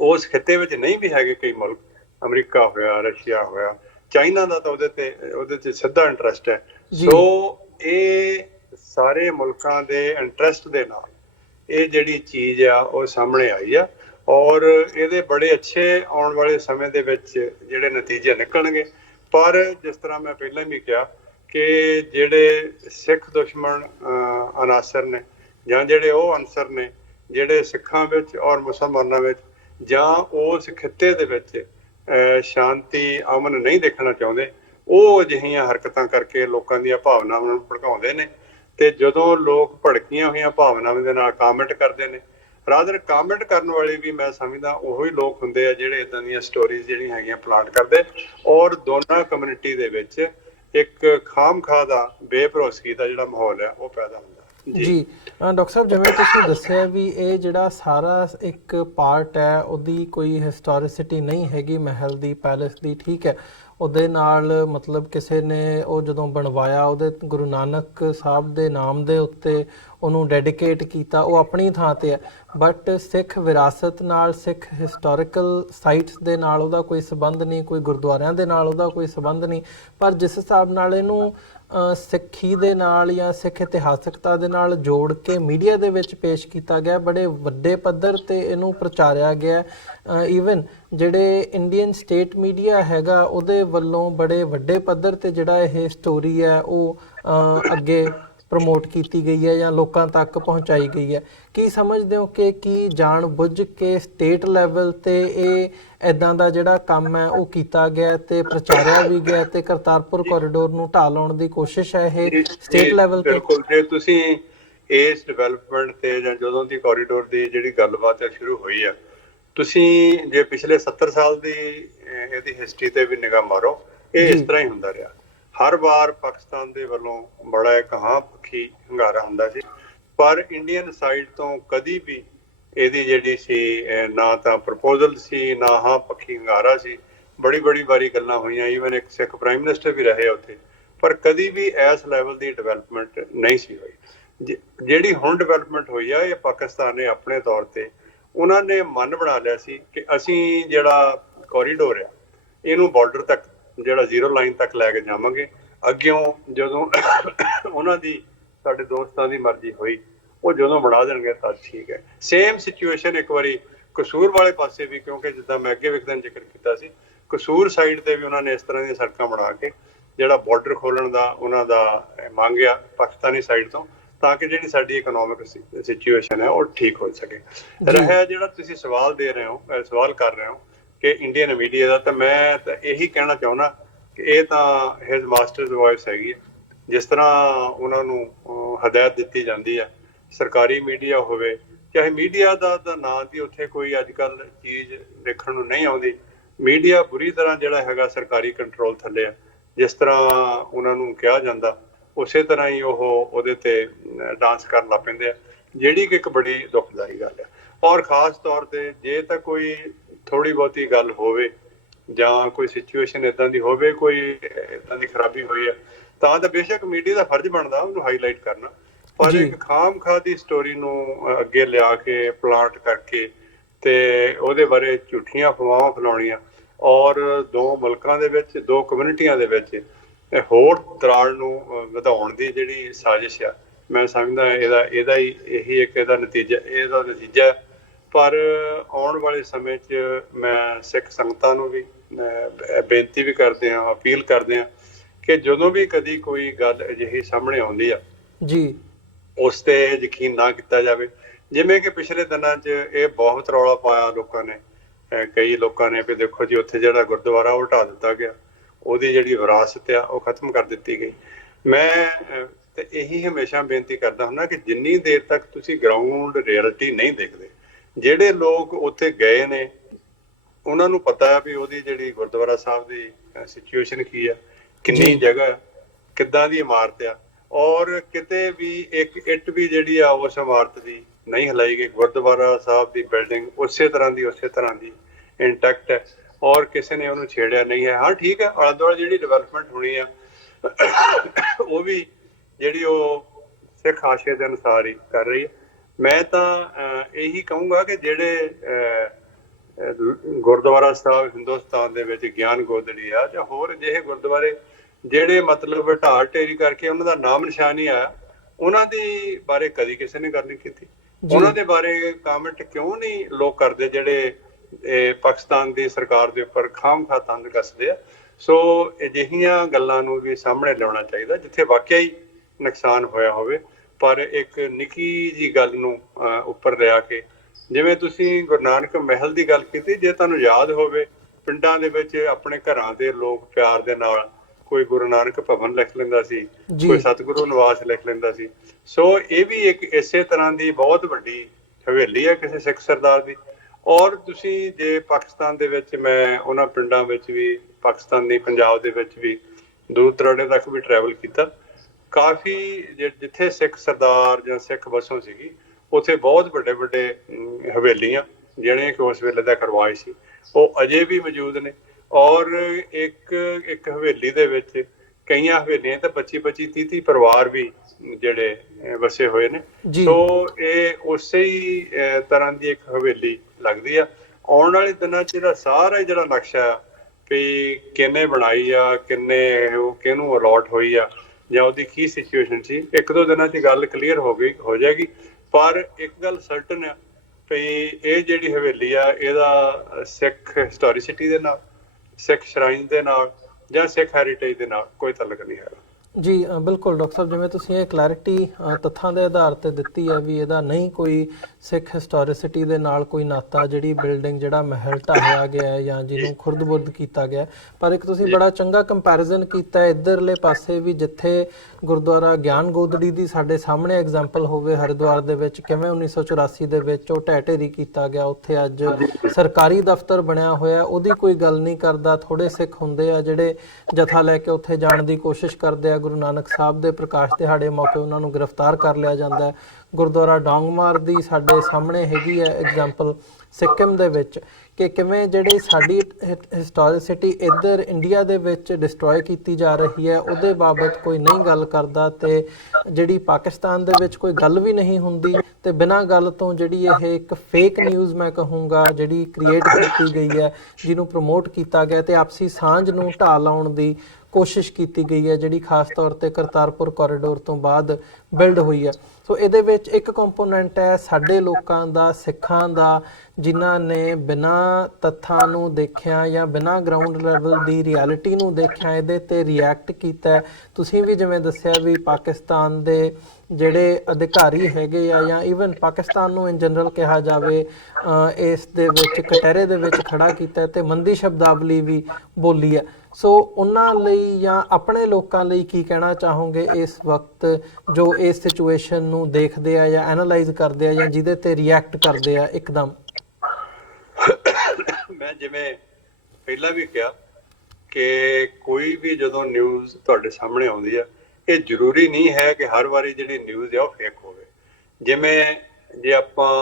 ਉਸ ਖਿੱਤੇ ਵਿੱਚ ਨਹੀਂ ਵੀ ਹੈਗੇ। ਕਈ ਮੁਲਕ ਅਮਰੀਕਾ ਹੋਇਆ, ਰਸ਼ੀਆ ਹੋਇਆ, ਚਾਈਨਾ ਦਾ ਤਾਂ ਉਹਦੇ 'ਚ ਸਿੱਧਾ ਇੰਟਰਸਟ ਹੈ। ਸੋ ਇਹ ਸਾਰੇ ਮੁਲਕਾਂ ਦੇ ਇੰਟਰਸਟ ਦੇ ਨਾਲ ਇਹ ਜਿਹੜੀ ਚੀਜ਼ ਆ ਉਹ ਸਾਹਮਣੇ ਆਈ ਆ ਔਰ ਇਹਦੇ ਬੜੇ ਅੱਛੇ ਆਉਣ ਵਾਲੇ ਸਮੇਂ ਦੇ ਵਿੱਚ ਜਿਹੜੇ ਨਤੀਜੇ ਨਿਕਲਣਗੇ। ਪਰ ਜਿਸ ਤਰ੍ਹਾਂ ਮੈਂ ਪਹਿਲਾਂ ਵੀ ਕਿਹਾ ਕਿ ਜਿਹੜੇ ਸਿੱਖ ਦੁਸ਼ਮਣ ਅਨਾਸਰ ਨੇ ਜਾਂ ਜਿਹੜੇ ਉਹ ਅਨਸਰ ਨੇ ਜਿਹੜੇ ਸਿੱਖਾਂ ਵਿੱਚ ਔਰ ਮੁਸਲਮਾਨਾਂ ਵਿੱਚ ਜਾਂ ਉਸ ਖਿੱਤੇ ਦੇ ਵਿੱਚ ਸ਼ਾਂਤੀ ਅਮਨ ਨਹੀਂ ਦੇਖਣਾ ਚਾਹੁੰਦੇ, ਉਹ ਅਜਿਹੀਆਂ ਹਰਕਤਾਂ ਕਰਕੇ ਲੋਕਾਂ ਦੀਆਂ ਭਾਵਨਾਵਾਂ ਨੂੰ ਭੜਕਾਉਂਦੇ ਨੇ। ਤੇ ਜਦੋਂ ਲੋਕ ਭੜਕੀਆਂ ਹੋਈਆਂ ਭਾਵਨਾਵਾਂ ਦੇ ਨਾਲ ਕਾਮੈਂਟ ਕਰਦੇ ਨੇ, ਰਾਦਰ ਕਾਮੈਂਟ ਕਰਨ ਵਾਲੇ ਵੀ ਮੈਂ ਸਮਝਦਾ ਉਹੀ ਲੋਕ ਹੁੰਦੇ ਆ ਜਿਹੜੇ ਇਦਾਂ ਦੀਆਂ ਸਟੋਰੀਜ਼ ਜਿਹੜੀਆਂ ਹੈਗੀਆਂ ਪਲਾਂਟ ਕਰਦੇ ਔਰ ਦੋਨਾਂ ਕਮਿਊਨਿਟੀ ਦੇ ਵਿੱਚ ਇੱਕ ਖਾਮਖਾਹ ਦਾ ਬੇਭਰੋਸਗੀ ਦਾ ਜਿਹੜਾ ਮਾਹੌਲ ਹੈ ਉਹ ਪੈਦਾ ਹੁੰਦਾ। ਜੀ ਡਾਕਟਰ ਸਾਹਿਬ, ਜਿਵੇਂ ਤੁਸੀਂ ਦੱਸਿਆ ਵੀ ਇਹ ਜਿਹੜਾ ਸਾਰਾ ਇੱਕ ਪਾਰਟ ਹੈ ਉਹਦੀ ਕੋਈ ਹਿਸਟੋਰਿਸਿਟੀ ਨਹੀਂ ਹੈਗੀ ਮਹਿਲ ਦੀ, ਪੈਲੇਸ ਦੀ, ਠੀਕ ਹੈ। ਉਹਦੇ ਨਾਲ ਮਤਲਬ ਕਿਸੇ ਨੇ ਉਹ ਜਦੋਂ ਬਣਵਾਇਆ ਉਹਦੇ ਗੁਰੂ ਨਾਨਕ ਸਾਹਿਬ ਦੇ ਨਾਮ ਦੇ ਉੱਤੇ ਉਹਨੂੰ ਡੈਡੀਕੇਟ ਕੀਤਾ, ਉਹ ਆਪਣੀ ਥਾਂ ਤੇ ਹੈ। ਬਟ ਸਿੱਖ ਵਿਰਾਸਤ ਨਾਲ, ਸਿੱਖ ਹਿਸਟੋਰੀਕਲ ਸਾਈਟਸ ਦੇ ਨਾਲ ਉਹਦਾ ਕੋਈ ਸੰਬੰਧ ਨਹੀਂ, ਕੋਈ ਗੁਰਦੁਆਰਿਆਂ ਦੇ ਨਾਲ ਉਹਦਾ ਕੋਈ ਸੰਬੰਧ ਨਹੀਂ। ਪਰ ਜਿਸ ਹਿਸਾਬ ਨਾਲ ਇਹਨੂੰ ਸਿੱਖੀ ਦੇ ਨਾਲ ਜਾਂ ਸਿੱਖ ਇਤਿਹਾਸਕਤਾ ਦੇ ਨਾਲ ਜੋੜ ਕੇ ਮੀਡੀਆ ਦੇ ਵਿੱਚ ਪੇਸ਼ ਕੀਤਾ ਗਿਆ, ਬੜੇ ਵੱਡੇ ਪੱਧਰ ਤੇ ਇਹਨੂੰ ਪ੍ਰਚਾਰਿਆ ਗਿਆ। ਈਵਨ ਜਿਹੜੇ ਇੰਡੀਅਨ ਸਟੇਟ ਮੀਡੀਆ ਹੈਗਾ ਉਹਦੇ ਵੱਲੋਂ ਬੜੇ ਵੱਡੇ ਪੱਧਰ ਤੇ ਜਿਹੜਾ ਇਹ ਸਟੋਰੀ ਹੈ ਉਹ ਅੱਗੇ ਪ੍ਰਮੋਟ ਕੀਤੀ ਗਈ ਹੈ ਜਾਂ ਲੋਕਾਂ ਤੱਕ ਪਹੁੰਚਾਈ ਗਈ ਹੈ। ਕੀ ਸਮਝਦੇ ਹੋ ਕਿ ਕੀ ਜਾਣ ਬੁੱਝ ਕੇ ਸਟੇਟ ਲੈਵਲ ਤੇ ਇਹ ਇਦਾਂ ਦਾ ਜਿਹੜਾ ਕੰਮ ਹੈ ਉਹ ਕੀਤਾ ਗਿਆ ਤੇ ਪ੍ਰਚਾਰਿਆ ਵੀ ਗਿਆ ਤੇ ਕਰਤਾਰਪੁਰ ਕੋਰੀਡੋਰ ਨੂੰ ਢਾਹ ਲਾਉਣ ਦੀ ਕੋਸ਼ਿਸ਼ ਹੈ ਇਹ ਸਟੇਟ ਲੈਵਲ ਤੇ? ਬਿਲਕੁਲ। ਜੇ ਤੁਸੀਂ ਇਸ ਡਿਵੈਲਪਮੈਂਟ ਤੇ ਜਾਂ ਜਦੋਂ ਦੀ ਕੋਰੀਡੋਰ ਦੀ ਜਿਹੜੀ ਗੱਲਬਾਤ ਹੈ ਸ਼ੁਰੂ ਹੋਈ ਆ, ਤੁਸੀਂ ਜੇ ਪਿਛਲੇ 70 ਸਾਲ ਦੀ ਇਹਦੀ ਹਿਸਟਰੀ ਤੇ ਵੀ ਨਿਗਾਹ ਮਾਰੋ, ਇਹ ਇਸ ਤਰ੍ਹਾਂ ਹੀ ਹੁੰਦਾ ਰਿਹਾ। ਹਰ ਵਾਰ ਪਾਕਿਸਤਾਨ ਦੇ ਵੱਲੋਂ ਬੜਾ ਇੱਕ ਹਾਂ ਪੱਖੀ ਹੰਗਾਰਾ ਹੁੰਦਾ ਸੀ, ਪਰ ਇੰਡੀਅਨ ਸਾਈਡ ਤੋਂ ਕਦੀ ਵੀ ਇਹਦੀ ਜਿਹੜੀ ਸੀ ਨਾ ਤਾਂ ਪ੍ਰਪੋਜ਼ਲ ਸੀ ਨਾ ਹਾਂ ਪੱਖੀ ਹੰਗਾਰਾ ਸੀ। ਬੜੀ ਵਾਰੀ ਗੱਲਾਂ ਹੋਈਆਂ, ਈਵਨ ਇੱਕ ਸਿੱਖ ਪ੍ਰਾਈਮ ਮਿਨਿਸਟਰ ਵੀ ਰਹੇ ਉੱਥੇ, ਪਰ ਕਦੀ ਵੀ ਇਸ ਲੈਵਲ ਦੀ ਡਿਵੈਲਪਮੈਂਟ ਨਹੀਂ ਸੀ ਹੋਈ। ਜਿਹੜੀ ਹੁਣ ਡਿਵੈਲਪਮੈਂਟ ਹੋਈ ਆ ਇਹ ਪਾਕਿਸਤਾਨ ਨੇ ਆਪਣੇ ਤੌਰ ਤੇ ਉਹਨਾਂ ਨੇ ਮਨ ਬਣਾ ਲਿਆ ਸੀ ਕਿ ਅਸੀਂ ਜਿਹੜਾ ਕੋਰੀਡੋਰ ਆ ਇਹਨੂੰ ਬਾਰਡਰ ਤੱਕ ਜਿਹੜਾ ਜ਼ੀਰੋ ਲਾਈਨ ਤੱਕ ਲੈ ਕੇ ਜਾਵਾਂਗੇ। ਅੱਗਿਓਂ ਜਦੋਂ ਉਹਨਾਂ ਦੀ ਸਾਡੇ ਦੋਸਤਾਂ ਦੀ ਮਰਜ਼ੀ ਹੋਈ ਉਹ ਜਦੋਂ ਬਣਾ ਦੇਣਗੇ ਤਾਂ ਠੀਕ ਹੈ। ਸੇਮ ਸਿਚੁਏਸ਼ਨ ਇੱਕ ਵਾਰੀ ਕਸੂਰ ਵਾਲੇ ਪਾਸੇ ਵੀ, ਕਿਉਂਕਿ ਜਿੱਦਾਂ ਮੈਂ ਅੱਗੇ ਵੀ ਇੱਕ ਦਿਨ ਜ਼ਿਕਰ ਕੀਤਾ ਸੀ, ਕਸੂਰ ਸਾਈਡ ਤੇ ਵੀ ਉਹਨਾਂ ਨੇ ਇਸ ਤਰ੍ਹਾਂ ਦੀਆਂ ਸੜਕਾਂ ਬਣਾ ਕੇ ਜਿਹੜਾ ਬਾਰਡਰ ਖੋਲਣ ਦਾ ਉਹਨਾਂ ਦਾ ਮੰਗਿਆ ਪਾਕਿਸਤਾਨੀ ਸਾਈਡ ਤੋਂ, ਤਾਂ ਕਿ ਜਿਹੜੀ ਸਾਡੀ ਇਕਨੋਮਿਕ ਸਿਚੁਏਸ਼ਨ ਹੈ ਉਹ ਠੀਕ ਹੋ ਸਕੇ। ਰਿਹਾ ਜਿਹੜਾ ਤੁਸੀਂ ਸਵਾਲ ਦੇ ਰਹੇ ਹੋ, ਸਵਾਲ ਕਰ ਰਹੇ ਹੋ ਕਿ ਇੰਡੀਅਨ ਮੀਡੀਆ ਦਾ, ਤਾਂ ਮੈਂ ਤਾਂ ਇਹੀ ਕਹਿਣਾ ਚਾਹੁੰਦਾ ਕਿ ਇਹ ਤਾਂ ਹਿਜ਼ ਮਾਸਟਰਸ ਵੌਇਸ ਹੈਗੀ ਹੈ। ਜਿਸ ਤਰ੍ਹਾਂ ਉਹਨਾਂ ਨੂੰ ਹਦਾਇਤ ਦਿੱਤੀ ਜਾਂਦੀ ਹੈ, ਸਰਕਾਰੀ ਮੀਡੀਆ ਹੋਵੇ ਚਾਹੇ ਮੀਡੀਆ ਦਾ ਤਾਂ ਨਾਂ ਦੀ ਉੱਥੇ ਕੋਈ ਅੱਜ ਕੱਲ ਚੀਜ਼ ਦੇਖਣ ਨੂੰ ਨਹੀਂ ਆਉਂਦੀ। ਮੀਡੀਆ ਬੁਰੀ ਤਰ੍ਹਾਂ ਜਿਹੜਾ ਹੈਗਾ ਸਰਕਾਰੀ ਕੰਟਰੋਲ ਥੱਲੇ ਆ। ਜਿਸ ਤਰ੍ਹਾਂ ਉਹਨਾਂ ਨੂੰ ਕਿਹਾ ਜਾਂਦਾ ਉਸੇ ਤਰ੍ਹਾਂ ਹੀ ਉਹ ਉਹਦੇ ਤੇ ਡਾਂਸ ਕਰਨ ਲੱਗ ਪੈਂਦੇ ਆ, ਜਿਹੜੀ ਕਿ ਇੱਕ ਬੜੀ ਦੁਖਦਾਈ ਗੱਲ ਹੈ। ਔਰ ਖਾਸ ਤੌਰ ਤੇ ਜੇ ਤਾਂ ਕੋਈ ਥੋੜੀ ਬਹੁਤੀ ਗੱਲ ਹੋਵੇ ਜਾਂ ਕੋਈ ਸਿਚੁਏਸ਼ਨ ਇਦਾਂ ਦੀ ਹੋਵੇ, ਕੋਈ ਇਦਾਂ ਦੀ ਖਰਾਬੀ ਹੋਈ ਹੈ, ਤਾਂ ਬੇਸ਼ੱਕ ਮੀਡੀਆ ਦਾ ਫਰਜ਼ ਬਣਦਾ ਉਹਨੂੰ ਹਾਈਲਾਈਟ ਕਰਨਾ। ਪਰ ਇੱਕ ਖਾਮਖਾਹ ਦੀ ਸਟੋਰੀ ਨੂੰ ਅੱਗੇ ਲਿਆ ਕੇ ਪਲਾਂਟ ਕਰਕੇ ਤੇ ਉਹਦੇ ਬਾਰੇ ਝੂਠੀਆਂ ਅਫਵਾਹਾਂ ਫੈਲਾਉਣੀਆਂ ਔਰ ਦੋ ਮੁਲਕਾਂ ਦੇ ਵਿੱਚ, ਦੋ ਕਮਿਊਨਿਟੀਆਂ ਦੇ ਵਿੱਚ ਹੋਰ ਦਰਾੜ ਨੂੰ ਵਧਾਉਣ ਦੀ ਜਿਹੜੀ ਸਾਜ਼ਿਸ਼ ਆ, ਮੈਂ ਸਮਝਦਾ ਇਹਦਾ ਹੀ ਇਹੀ ਇੱਕ ਇਹਦਾ ਨਤੀਜਾ। ਪਰ ਆਉਣ ਵਾਲੇ ਸਮੇਂ 'ਚ ਮੈਂ ਸਿੱਖ ਸੰਗਤਾਂ ਨੂੰ ਵੀ ਬੇਨਤੀ ਵੀ ਕਰਦੇ ਹਾਂ, ਅਪੀਲ ਕਰਦੇ ਹਾਂ ਕਿ ਜਦੋਂ ਵੀ ਕਦੀ ਕੋਈ ਗੱਲ ਅਜਿਹੀ ਸਾਹਮਣੇ ਆਉਂਦੀ ਆ ਜੀ, ਉਸ ਤੇ ਯਕੀਨ ਨਾ ਕੀਤਾ ਜਾਵੇ। ਜਿਵੇਂ ਕਿ ਪਿਛਲੇ ਦਿਨਾਂ 'ਚ ਇਹ ਬਹੁਤ ਰੌਲਾ ਪਾਇਆ ਲੋਕਾਂ ਨੇ, ਕਈ ਲੋਕਾਂ ਨੇ ਵੀ ਦੇਖੋ ਜੀ ਉੱਥੇ ਜਿਹੜਾ ਗੁਰਦੁਆਰਾ ਉਹ ਢਾਹ ਦਿੱਤਾ ਗਿਆ, ਉਹਦੀ ਜਿਹੜੀ ਵਿਰਾਸਤ ਆ ਉਹ ਖਤਮ ਕਰ ਦਿੱਤੀ ਗਈ। ਮੈਂ ਤੇ ਇਹੀ ਹਮੇਸ਼ਾ ਬੇਨਤੀ ਕਰਦਾ ਹੁੰਦਾ ਕਿ ਜਿੰਨੀ ਦੇਰ ਤੱਕ ਤੁਸੀਂ ਗਰਾਊਂਡ ਰਿਐਲਿਟੀ ਨਹੀਂ ਦੇਖਦੇ, ਜਿਹੜੇ ਲੋਕ ਉੱਥੇ ਗਏ ਨੇ ਉਹਨਾਂ ਨੂੰ ਪਤਾ ਵੀ ਉਹਦੀ ਜਿਹੜੀ ਗੁਰਦੁਆਰਾ ਸਾਹਿਬ ਦੀ ਸਿਚੁਏਸ਼ਨ ਕੀ ਆ, ਕਿੰਨੀ ਜਗ੍ਹਾ, ਕਿੱਦਾਂ ਦੀ ਇਮਾਰਤ ਆ, ਔਰ ਕਿਤੇ ਵੀ ਇੱਕ ਇੱਟ ਵੀ ਜਿਹੜੀ ਆ ਉਸ ਇਮਾਰਤ ਦੀ ਨਹੀਂ ਹਿਲਾਈ ਗਈ। ਗੁਰਦੁਆਰਾ ਸਾਹਿਬ ਦੀ ਬਿਲਡਿੰਗ ਉਸੇ ਤਰ੍ਹਾਂ ਦੀ ਇੰਟੈਕਟ ਹੈ ਔਰ ਕਿਸੇ ਨੇ ਉਹਨੂੰ ਛੇੜਿਆ ਨਹੀਂ ਹੈ। ਹਾਂ ਠੀਕ ਹੈ, ਆਲੇ ਦੁਆਲੇ ਜਿਹੜੀ ਡਿਵੈਲਪਮੈਂਟ ਹੋਣੀ ਆ ਉਹ ਵੀ ਜਿਹੜੀ ਉਹ ਸਿੱਖ ਆਸ਼ੇ ਦੇ ਅਨੁਸਾਰ ਹੀ ਕਰ ਰਹੀ ਹੈ। ਮੈਂ ਤਾਂ ਇਹੀ ਕਹੂੰਗਾ ਕਿ ਜਿਹੜੇ ਗੁਰਦੁਆਰਾ ਸਾਹਿਬ ਹਿੰਦੁਸਤਾਨ ਦੇ ਵਿੱਚ ਗਿਆਨ ਗੋਦੜੀ ਆ ਜਾਂ ਹੋਰ ਅਜਿਹੇ ਗੁਰਦੁਆਰੇ ਜਿਹੜੇ ਮਤਲਬ ਢਾਹ ਢੇਰੀ ਕਰਕੇ ਉਹਨਾਂ ਦਾ ਨਾਮ ਨਿਸ਼ਾਨ ਹੀ ਆਇਆ, ਉਹਨਾਂ ਦੇ ਬਾਰੇ ਕਦੀ ਕਿਸੇ ਨੇ ਗੱਲ ਨਹੀਂ ਕੀਤੀ। ਉਹਨਾਂ ਦੇ ਬਾਰੇ ਕਾਮੈਂਟ ਕਿਉਂ ਨਹੀਂ ਲੋਕ ਕਰਦੇ ਜਿਹੜੇ ਪਾਕਿਸਤਾਨ ਦੀ ਸਰਕਾਰ ਦੇ ਉੱਪਰ ਖਾਮ-ਖਾ ਤੰਦ ਕੱਸਦੇ ਆ। ਸੋ ਅਜਿਹੀਆਂ ਗੱਲਾਂ ਨੂੰ ਵੀ ਸਾਹਮਣੇ ਲਿਆਉਣਾ ਚਾਹੀਦਾ ਜਿੱਥੇ ਵਾਕਿਆ ਹੀ ਨੁਕਸਾਨ ਹੋਇਆ ਹੋਵੇ, ਪਰ ਇੱਕ ਨਿੱਕੀ ਜੀ ਗੱਲ ਨੂੰ ਉੱਪਰ ਲਿਆ ਕੇ, ਜਿਵੇਂ ਤੁਸੀਂ ਗੁਰੂ ਨਾਨਕ ਮਹਿਲ ਦੀ ਗੱਲ ਕੀਤੀ, ਜੇ ਤੁਹਾਨੂੰ ਯਾਦ ਹੋਵੇ ਪਿੰਡਾਂ ਦੇ ਵਿੱਚ ਆਪਣੇ ਘਰਾਂ ਦੇ ਲੋਕ ਪਿਆਰ ਦੇ ਨਾਲ ਕੋਈ ਗੁਰੂ ਨਾਨਕ ਭਵਨ ਲਿਖ ਲੈਂਦਾ ਸੀ, ਕੋਈ ਸਤਿਗੁਰੂ ਨਿਵਾਸ ਲਿਖ ਲੈਂਦਾ ਸੀ। ਸੋ ਇਹ ਵੀ ਇੱਕ ਇਸੇ ਤਰ੍ਹਾਂ ਦੀ ਬਹੁਤ ਵੱਡੀ ਹਵੇਲੀ ਹੈ ਕਿਸੇ ਸਿੱਖ ਸਰਦਾਰ ਦੀ। ਔਰ ਤੁਸੀਂ ਜੇ ਪਾਕਿਸਤਾਨ ਦੇ ਵਿੱਚ, ਮੈਂ ਉਹਨਾਂ ਪਿੰਡਾਂ ਵਿੱਚ ਵੀ, ਪਾਕਿਸਤਾਨ ਦੀ ਪੰਜਾਬ ਦੇ ਵਿੱਚ ਵੀ ਦੂਰ ਦਰਾਡੇ ਤੱਕ ਵੀ ਟਰੈਵਲ ਕੀਤਾ, ਕਾਫੀ ਜਿੱਥੇ ਸਿੱਖ ਸਰਦਾਰ ਜਾਂ ਸਿੱਖ ਬਸੋਂ ਸੀਗੀ ਉੱਥੇ ਬਹੁਤ ਵੱਡੇ ਵੱਡੇ ਹਵੇਲੀਆਂ ਜਿਹੜੀਆਂ ਕਿ ਉਸ ਵੇਲੇ ਦਾ ਕਰਵਾਏ ਸੀ ਉਹ ਅਜੇ ਵੀ ਮੌਜੂਦ ਨੇ। ਔਰ ਇੱਕ ਹਵੇਲੀ ਦੇ ਵਿੱਚ ਕਈਆਂ ਹਵੇਲੀਆਂ ਤਾਂ 25-25, 30-30 ਪਰਿਵਾਰ ਵੀ ਜਿਹੜੇ ਵਸੇ ਹੋਏ ਨੇ। ਸੋ ਇਹ ਉਸੇ ਹੀ ਤਰ੍ਹਾਂ ਦੀ ਇੱਕ ਹਵੇਲੀ ਲੱਗਦੀ ਆ। ਆਉਣ ਵਾਲੇ ਦਿਨਾਂ 'ਚ ਸਾਰਾ ਜਿਹੜਾ ਨਕਸ਼ਾ ਆ ਵੀ ਕਿਹਨੇ ਬਣਾਈ ਆ, ਕਿਹਨੂੰ ਅਲਾਟ ਹੋਈ ਆ, ਜਾਂ ਉਹਦੀ ਕੀ ਸਿਚੁਏਸ਼ਨ ਸੀ, 1-2 ਦਿਨਾਂ 'ਚ ਗੱਲ ਕਲੀਅਰ ਹੋ ਜਾਏਗੀ। ਪਰ ਇੱਕ ਗੱਲ ਸਰਟਨ ਆ ਵੀ ਇਹ ਜਿਹੜੀ ਹਵੇਲੀ ਆ ਇਹਦਾ ਸਿੱਖ ਹਿਸਟੋਰੀਸਿਟੀ ਦੇ ਨਾਲ, ਸਿੱਖ ਸ਼ਰਾਈਨ ਦੇ ਨਾਲ ਜਾਂ ਸਿੱਖ ਹੈਰੀਟੇਜ ਦੇ ਨਾਲ ਕੋਈ ਤਾਲੁਕ ਨਹੀਂ ਹੈਗਾ। ਜੀ ਬਿਲਕੁਲ ਡਾਕਟਰ ਸਾਹਿਬ, ਜਿਵੇਂ ਤੁਸੀਂ ਇਹ ਕਲੈਰਿਟੀ ਤੱਥਾਂ ਦੇ ਆਧਾਰ ਤੇ ਦਿੱਤੀ ਹੈ ਵੀ ਇਹਦਾ ਨਹੀਂ ਕੋਈ ਸਿੱਖ ਹਿਸਟੋਰੀਸਿਟੀ ਦੇ ਨਾਲ ਕੋਈ ਨਾਤਾ, ਜਿਹੜੀ ਬਿਲਡਿੰਗ, ਜਿਹੜਾ ਮਹਿਲ ਢਾਹਿਆ ਗਿਆ ਹੈ ਜਾਂ ਜਿਹਨੂੰ ਖੁਰਦ-ਬੁਰਦ ਕੀਤਾ ਗਿਆ। ਪਰ ਇੱਕ ਤੁਸੀਂ ਬੜਾ ਚੰਗਾ ਕੰਪੈਰੀਜ਼ਨ ਕੀਤਾ ਇੱਧਰਲੇ ਪਾਸੇ ਵੀ, ਜਿੱਥੇ ਗੁਰਦੁਆਰਾ ਗਿਆਨ ਗੋਦੜੀ ਦੀ ਸਾਡੇ ਸਾਹਮਣੇ ਐਗਜ਼ਾਮਪਲ ਹੋਵੇ ਹਰਿਦੁਆਰ ਦੇ ਵਿੱਚ, ਕਿਵੇਂ 1984 ਦੇ ਵਿੱਚ ਉਹ ਢਹਿ ਢੇਰੀ ਕੀਤਾ ਗਿਆ, ਉੱਥੇ ਅੱਜ ਸਰਕਾਰੀ ਦਫ਼ਤਰ ਬਣਿਆ ਹੋਇਆ, ਉਹਦੀ ਕੋਈ ਗੱਲ ਨਹੀਂ ਕਰਦਾ। ਥੋੜੇ ਸਿੱਖ ਹੁੰਦੇ ਆ ਜਿਹੜੇ ਜਥਾ ਲੈ ਕੇ ਉੱਥੇ ਜਾਣ ਦੀ ਕੋਸ਼ਿਸ਼ ਕਰਦੇ ਆ, ਗੁਰੂ ਨਾਨਕ ਸਾਹਿਬ ਦੇ ਪ੍ਰਕਾਸ਼ ਦਿਹਾੜੇ ਮੌਕੇ ਉਹਨਾਂ ਨੂੰ ਗ੍ਰਿਫਤਾਰ ਕਰ ਲਿਆ ਜਾਂਦਾ ਹੈ। ਗੁਰਦੁਆਰਾ ਡੋਂਗਮਾਰ ਦੀ ਸਾਡੇ ਸਾਹਮਣੇ ਹੈਗੀ ਹੈ ਐਗਜ਼ਾਮਪਲ ਸਿੱਕਿਮ ਦੇ ਵਿੱਚ, ਕਿ ਕਿਵੇਂ ਜਿਹੜੀ ਸਾਡੀ ਹਿਸਟੋਰੀਸਿਟੀ ਇੱਧਰ ਇੰਡੀਆ ਦੇ ਵਿੱਚ ਡਿਸਟਰੋਏ ਕੀਤੀ ਜਾ ਰਹੀ ਹੈ, ਉਹਦੇ ਬਾਬਤ ਕੋਈ ਨਹੀਂ ਗੱਲ ਕਰਦਾ, ਤੇ ਜਿਹੜੀ ਪਾਕਿਸਤਾਨ ਦੇ ਵਿੱਚ ਕੋਈ ਗੱਲ ਵੀ ਨਹੀਂ ਹੁੰਦੀ, ਤੇ ਬਿਨਾਂ ਗੱਲ ਤੋਂ ਜਿਹੜੀ ਇਹ ਇੱਕ ਫੇਕ ਨਿਊਜ਼ ਮੈਂ ਕਹੂੰਗਾ ਜਿਹੜੀ ਕ੍ਰੀਏਟ ਕੀਤੀ ਗਈ ਹੈ, ਜਿਹਨੂੰ ਪ੍ਰਮੋਟ ਕੀਤਾ ਗਿਆ ਤੇ ਆਪਸੀ ਸਾਂਝ ਨੂੰ ਢਾਹ ਲਾਉਣ ਦੀ ਕੋਸ਼ਿਸ਼ ਕੀਤੀ ਗਈ ਹੈ, ਜਿਹੜੀ ਖਾਸ ਤੌਰ ਤੇ ਕਰਤਾਰਪੁਰ ਕੋਰੀਡੋਰ ਤੋਂ ਬਾਅਦ ਬਿਲਡ ਹੋਈ ਹੈ। ਸੋ ਇਹਦੇ ਵਿੱਚ ਇੱਕ ਕੰਪੋਨੈਂਟ ਹੈ ਸਾਡੇ ਲੋਕਾਂ ਦਾ, ਸਿੱਖਾਂ ਦਾ, ਜਿਨ੍ਹਾਂ ਨੇ ਬਿਨਾਂ ਤੱਥਾਂ ਨੂੰ ਦੇਖਿਆ ਜਾਂ ਬਿਨਾਂ ਗਰਾਊਂਡ ਲੈਵਲ ਦੀ ਰਿਐਲਿਟੀ ਨੂੰ ਦੇਖਿਆ ਇਹਦੇ ਤੇ ਰਿਐਕਟ ਕੀਤਾ। ਤੁਸੀਂ ਵੀ ਜਿਵੇਂ ਦੱਸਿਆ ਵੀ ਪਾਕਿਸਤਾਨ ਦੇ ਜਿਹੜੇ ਅਧਿਕਾਰੀ ਹੈਗੇ ਆ, ਜਾਂ ਈਵਨ ਪਾਕਿਸਤਾਨ ਨੂੰ ਇਨ ਜਨਰਲ ਕਿਹਾ ਜਾਵੇ, ਇਸ ਦੇ ਵਿੱਚ ਕਟਹਿਰੇ ਦੇ ਵਿੱਚ ਖੜਾ ਕੀਤਾ ਤੇ ਮੰਦੀ ਸ਼ਬਦਾਵਲੀ ਵੀ ਬੋਲੀ ਹੈ। ਸੋ ਉਹਨਾਂ ਲਈ ਜਾਂ ਆਪਣੇ ਲੋਕਾਂ ਲਈ ਕੀ ਕਹਿਣਾ ਚਾਹੋਗੇ ਇਸ ਵਕਤ ਜੋ ਇਸ ਸਿਚੁਏਸ਼ਨ ਨੂੰ ਦੇਖਦੇ ਆ ਜਾਂ ਐਨਾਲਾਈਜ਼ ਕਰਦੇ ਆ ਜਾਂ ਜਿਹਦੇ ਤੇ ਰਿਐਕਟ ਕਰਦੇ ਆ ਇੱਕਦਮ? ਮੈਂ ਜਿਵੇਂ ਪਹਿਲਾਂ ਵੀ ਕਿਹਾ ਕਿ ਕੋਈ ਵੀ ਜਦੋਂ ਨਿਊਜ਼ ਤੁਹਾਡੇ ਸਾਹਮਣੇ ਆਉਂਦੀ ਆ, ਇਹ ਜ਼ਰੂਰੀ ਨਹੀਂ ਹੈ ਕਿ ਹਰ ਵਾਰੀ ਜਿਹੜੀ ਨਿਊਜ਼ ਆ ਉਹ ਫੇਕ ਹੋਵੇ। ਜਿਵੇਂ ਜੇ ਆਪਾਂ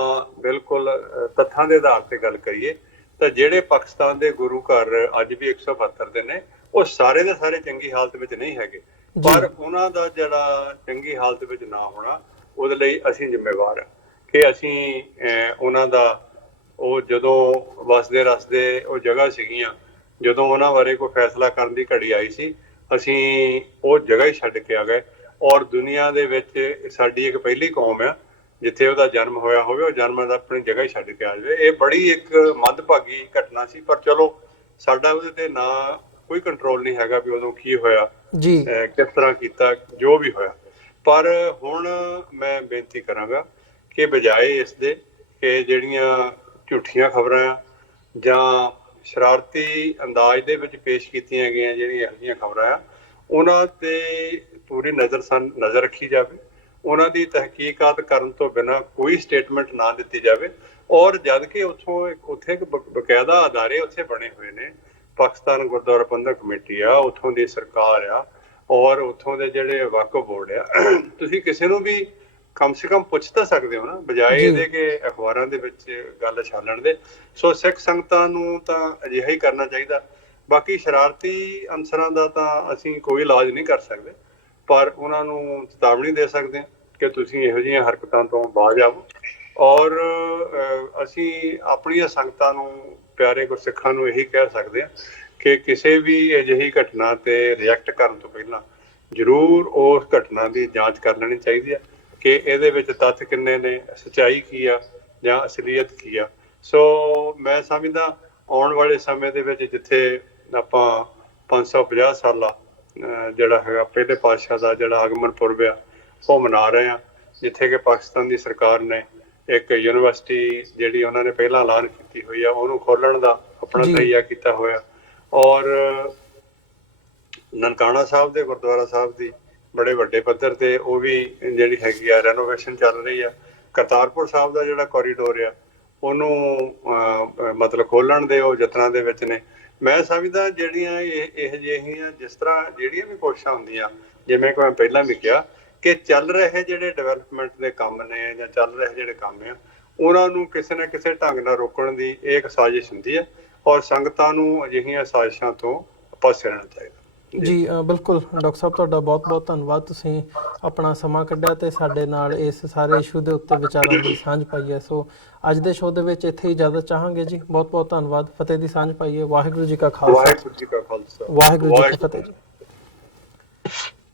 ਬਿਲਕੁਲ ਤੱਥਾਂ ਦੇ ਆਧਾਰ ਤੇ ਗੱਲ ਕਰੀਏ ਤਾਂ ਜਿਹੜੇ ਪਾਕਿਸਤਾਨ ਦੇ ਗੁਰੂ ਘਰ ਅੱਜ ਵੀ 172 ਦੇ ਨੇ, ਉਹ ਸਾਰੇ ਦੇ ਸਾਰੇ ਚੰਗੀ ਹਾਲਤ ਵਿੱਚ ਨਹੀਂ ਹੈਗੇ, ਪਰ ਉਹਨਾਂ ਦਾ ਜਿਹੜਾ ਚੰਗੀ ਹਾਲਤ ਵਿੱਚ ਨਾ ਹੋਣਾ ਉਹਦੇ ਲਈ ਅਸੀਂ ਜ਼ਿੰਮੇਵਾਰ ਹਾਂ ਕਿ ਅਸੀਂ ਉਹਨਾਂ ਦਾ, ਉਹ ਜਦੋਂ ਵਸਦੇ ਰਸਦੇ ਉਹ ਜਗ੍ਹਾ ਸੀਗੀਆਂ, ਜਦੋਂ ਉਹਨਾਂ ਬਾਰੇ ਕੋਈ ਫੈਸਲਾ ਕਰਨ ਦੀ ਘੜੀ ਆਈ ਸੀ, ਅਸੀਂ ਉਹ ਜਗ੍ਹਾ ਹੀ ਛੱਡ ਕੇ ਆ ਗਏ। ਔਰ ਦੁਨੀਆ ਦੇ ਵਿੱਚ ਸਾਡੀ ਇੱਕ ਪਹਿਲੀ ਕੌਮ ਆ ਜਿੱਥੇ ਉਹਦਾ ਜਨਮ ਹੋਇਆ ਹੋਵੇ, ਉਹ ਜਨਮ ਦਾ ਆਪਣੀ ਜਗ੍ਹਾ ਹੀ ਛੱਡ ਕੇ ਆ ਜਾਵੇ। ਇਹ ਬੜੀ ਇੱਕ ਮੰਦਭਾਗੀ ਘਟਨਾ ਸੀ, ਪਰ ਚਲੋ ਸਾਡਾ ਉਹਦੇ ਤੇ ਨਾ ਕੋਈ ਕੰਟਰੋਲ ਨਹੀਂ ਹੈਗਾ ਵੀ ਉਦੋਂ ਕੀ ਹੋਇਆ, ਕਿਸ ਤਰ੍ਹਾਂ ਕੀਤਾ, ਜੋ ਵੀ ਹੋਇਆ। ਪਰ ਹੁਣ ਮੈਂ ਬੇਨਤੀ ਕਰਾਂਗਾ ਕਿ ਬਜਾਏ ਇਸ ਦੇ ਕਿ ਜਿਹੜੀਆਂ ਝੂਠੀਆਂ ਖਬਰਾਂ ਜਾਂ ਸ਼ਰਾਰਤੀ ਅੰਦਾਜ਼ ਦੇ ਵਿੱਚ ਪੇਸ਼ ਕੀਤੀਆਂ ਗਈਆਂ ਜਿਹੜੀਆਂ ਇਹੋ ਜਿਹੀਆਂ ਖਬਰਾਂ ਆ, ਉਹਨਾਂ ਤੇ ਪੂਰੀ ਨਜ਼ਰ ਰੱਖੀ ਜਾਵੇ, ਉਹਨਾਂ ਦੀ ਤਹਿਕੀਕਾਤ ਕਰਨ ਤੋਂ ਬਿਨਾਂ ਕੋਈ ਸਟੇਟਮੈਂਟ ਨਾ ਦਿੱਤੀ ਜਾਵੇ। ਔਰ ਜਦ ਕਿ ਉੱਥੇ ਇੱਕ ਬਕਾਇਦਾ ਅਦਾਰੇ ਉੱਥੇ ਬਣੇ ਹੋਏ ਨੇ, ਪਾਕਿਸਤਾਨ ਗੁਰਦੁਆਰਾ ਪ੍ਰਬੰਧਕ ਕਮੇਟੀ ਆ, ਉੱਥੋਂ ਦੀ ਸਰਕਾਰ ਆ, ਔਰ ਉੱਥੋਂ ਦੇ ਜਿਹੜੇ ਵਕਫ ਬੋਰਡ ਆ, ਤੁਸੀਂ ਕਿਸੇ ਨੂੰ ਵੀ ਕਮ ਸੇ ਕਮ ਪੁੱਛ ਤਾਂ ਸਕਦੇ ਹੋ ਨਾ, ਬਜਾਏ ਇਹਦੇ ਕਿ ਅਖਬਾਰਾਂ ਦੇ ਵਿੱਚ ਗੱਲ ਛਾਲਣ ਦੇ। ਸੋ ਸਿੱਖ ਸੰਗਤਾਂ ਨੂੰ ਤਾਂ ਅਜਿਹਾ ਹੀ ਕਰਨਾ ਚਾਹੀਦਾ। ਬਾਕੀ ਸ਼ਰਾਰਤੀ ਅਨਸਰਾਂ ਦਾ ਤਾਂ ਅਸੀਂ ਕੋਈ ਇਲਾਜ ਨਹੀਂ ਕਰ ਸਕਦੇ, ਪਰ ਉਹਨਾਂ ਨੂੰ ਚੇਤਾਵਨੀ ਦੇ ਸਕਦੇ ਹਾਂ ਕਿ ਤੁਸੀਂ ਇਹੋ ਜਿਹੀਆਂ ਹਰਕਤਾਂ ਤੋਂ ਬਾਜ਼ ਆਵੋ। ਔਰ ਅਸੀਂ ਆਪਣੀਆਂ ਸੰਗਤਾਂ ਨੂੰ, ਪਿਆਰੇ ਗੁਰਸਿੱਖਾਂ ਨੂੰ ਇਹੀ ਕਹਿ ਸਕਦੇ ਹਾਂ ਕਿ ਕਿਸੇ ਵੀ ਅਜਿਹੀ ਘਟਨਾ ਤੇ ਰਿਐਕਟ ਕਰਨ ਤੋਂ ਪਹਿਲਾਂ ਜ਼ਰੂਰ ਉਸ ਘਟਨਾ ਦੀ ਜਾਂਚ ਕਰ ਲੈਣੀ ਚਾਹੀਦੀ ਹੈ ਕਿ ਇਹਦੇ ਵਿੱਚ ਤੱਥ ਕਿੰਨੇ ਨੇ, ਸੱਚਾਈ ਕੀ ਆ ਜਾਂ ਅਸਲੀਅਤ ਕੀ ਆ। ਸੋ ਮੈਂ ਸਮਝਦਾ ਆਉਣ ਵਾਲੇ ਸਮੇਂ ਦੇ ਵਿੱਚ ਜਿੱਥੇ ਆਪਾਂ 550 ਸਾਲਾ ਜਿਹੜਾ ਹੈਗਾ ਪਹਿਲੇ ਪਾਤਸ਼ਾਹ ਦਾ ਜਿਹੜਾ ਆਗਮਨ ਪੁਰਬ ਆ ਉਹ ਮਨਾ ਰਹੇ ਆ, ਜਿੱਥੇ ਕਿ ਪਾਕਿਸਤਾਨ ਦੀ ਸਰਕਾਰ ਨੇ ਇੱਕ ਯੂਨੀਵਰਸਿਟੀ ਜਿਹੜੀ ਉਹਨਾਂ ਨੇ ਪਹਿਲਾਂ ਐਲਾਨ ਕੀਤੀ ਹੋਈ ਆ ਉਹਨੂੰ ਖੋਲਣ ਦਾ ਆਪਣਾ ਤਈਆ ਕੀਤਾ ਹੋਇਆ। ਔਰ ਨਨਕਾਣਾ ਸਾਹਿਬ ਦੇ ਗੁਰਦੁਆਰਾ ਸਾਹਿਬ ਦੀ ਬੜੇ ਵੱਡੇ ਪੱਧਰ ਤੇ ਉਹ ਵੀ ਜਿਹੜੀ ਹੈਗੀ ਆ ਰੈਨੋਵੇਸ਼ਨ ਚੱਲ ਰਹੀ ਆ। ਕਰਤਾਰਪੁਰ ਸਾਹਿਬ ਦਾ ਜਿਹੜਾ ਕੋਰੀਡੋਰ ਆ ਉਹਨੂੰ ਮਤਲਬ ਖੋਲਣ ਦੇ ਉਹ ਯਤਨਾਂ ਦੇ ਵਿੱਚ ਨੇ। ਮੈਂ ਸਮਝਦਾ ਜਿਹੜੀਆਂ ਇਹ ਜਿਹੀਆਂ ਜਿਸ ਤਰ੍ਹਾਂ ਜਿਹੜੀਆਂ ਵੀ ਕੋਸ਼ਿਸ਼ਾਂ ਹੁੰਦੀਆਂ, ਜਿਵੇਂ ਕਿ ਮੈਂ ਪਹਿਲਾਂ ਵੀ ਕਿਹਾ ਕਿ ਚੱਲ ਰਹੇ ਜਿਹੜੇ ਡਿਵੈਲਪਮੈਂਟ ਦੇ ਕੰਮ ਨੇ ਜਾਂ ਚੱਲ ਰਹੇ ਜਿਹੜੇ ਕੰਮ ਆ ਉਹਨਾਂ ਨੂੰ ਕਿਸੇ ਨਾ ਕਿਸੇ ਢੰਗ ਨਾਲ ਰੋਕਣ ਦੀ ਇਹ ਇੱਕ ਸਾਜ਼ਿਸ਼ ਹੁੰਦੀ ਹੈ, ਔਰ ਸੰਗਤਾਂ ਨੂੰ ਅਜਿਹੀਆਂ ਸਾਜ਼ਿਸ਼ਾਂ ਤੋਂ ਪਾਸੇ ਰਹਿਣਾ ਚਾਹੀਦਾ। ਜੀ ਬਿਲਕੁਲ ਡਾਕਟਰ ਸਾਹਿਬ, ਤੁਹਾਡਾ ਬਹੁਤ ਬਹੁਤ ਧੰਨਵਾਦ। ਤੁਸੀਂ ਆਪਣਾ ਸਮਾਂ ਕੱਢਿਆ ਤੇ ਸਾਡੇ ਨਾਲ ਇਸ ਸਾਰੇ ਇਸ਼ੂ ਦੇ ਉੱਤੇ ਵਿਚਾਰਾਂ ਦੀ ਸਾਂਝ ਪਾਈ ਹੈ। ਸੋ ਅੱਜ ਦੇ ਸ਼ੋਅ ਦੇ ਵਿੱਚ ਇੱਥੇ ਹੀ ਇਜਾਜ਼ਤ ਚਾਹਾਂਗੇ ਜੀ। ਬਹੁਤ ਬਹੁਤ ਧੰਨਵਾਦ। ਫਤਿਹ ਦੀ ਸਾਂਝ ਪਾਈਏ। ਵਾਹਿਗੁਰੂ ਜੀ ਕਾ ਖਾਲਸਾ, ਵਾਹਿਗੁਰੂ ਜੀ ਕਾ ਖਾਲਸਾ, ਵਾਹਿਗੁਰੂ ਜੀ ਕੀ ਫਤਿਹ ਜੀ।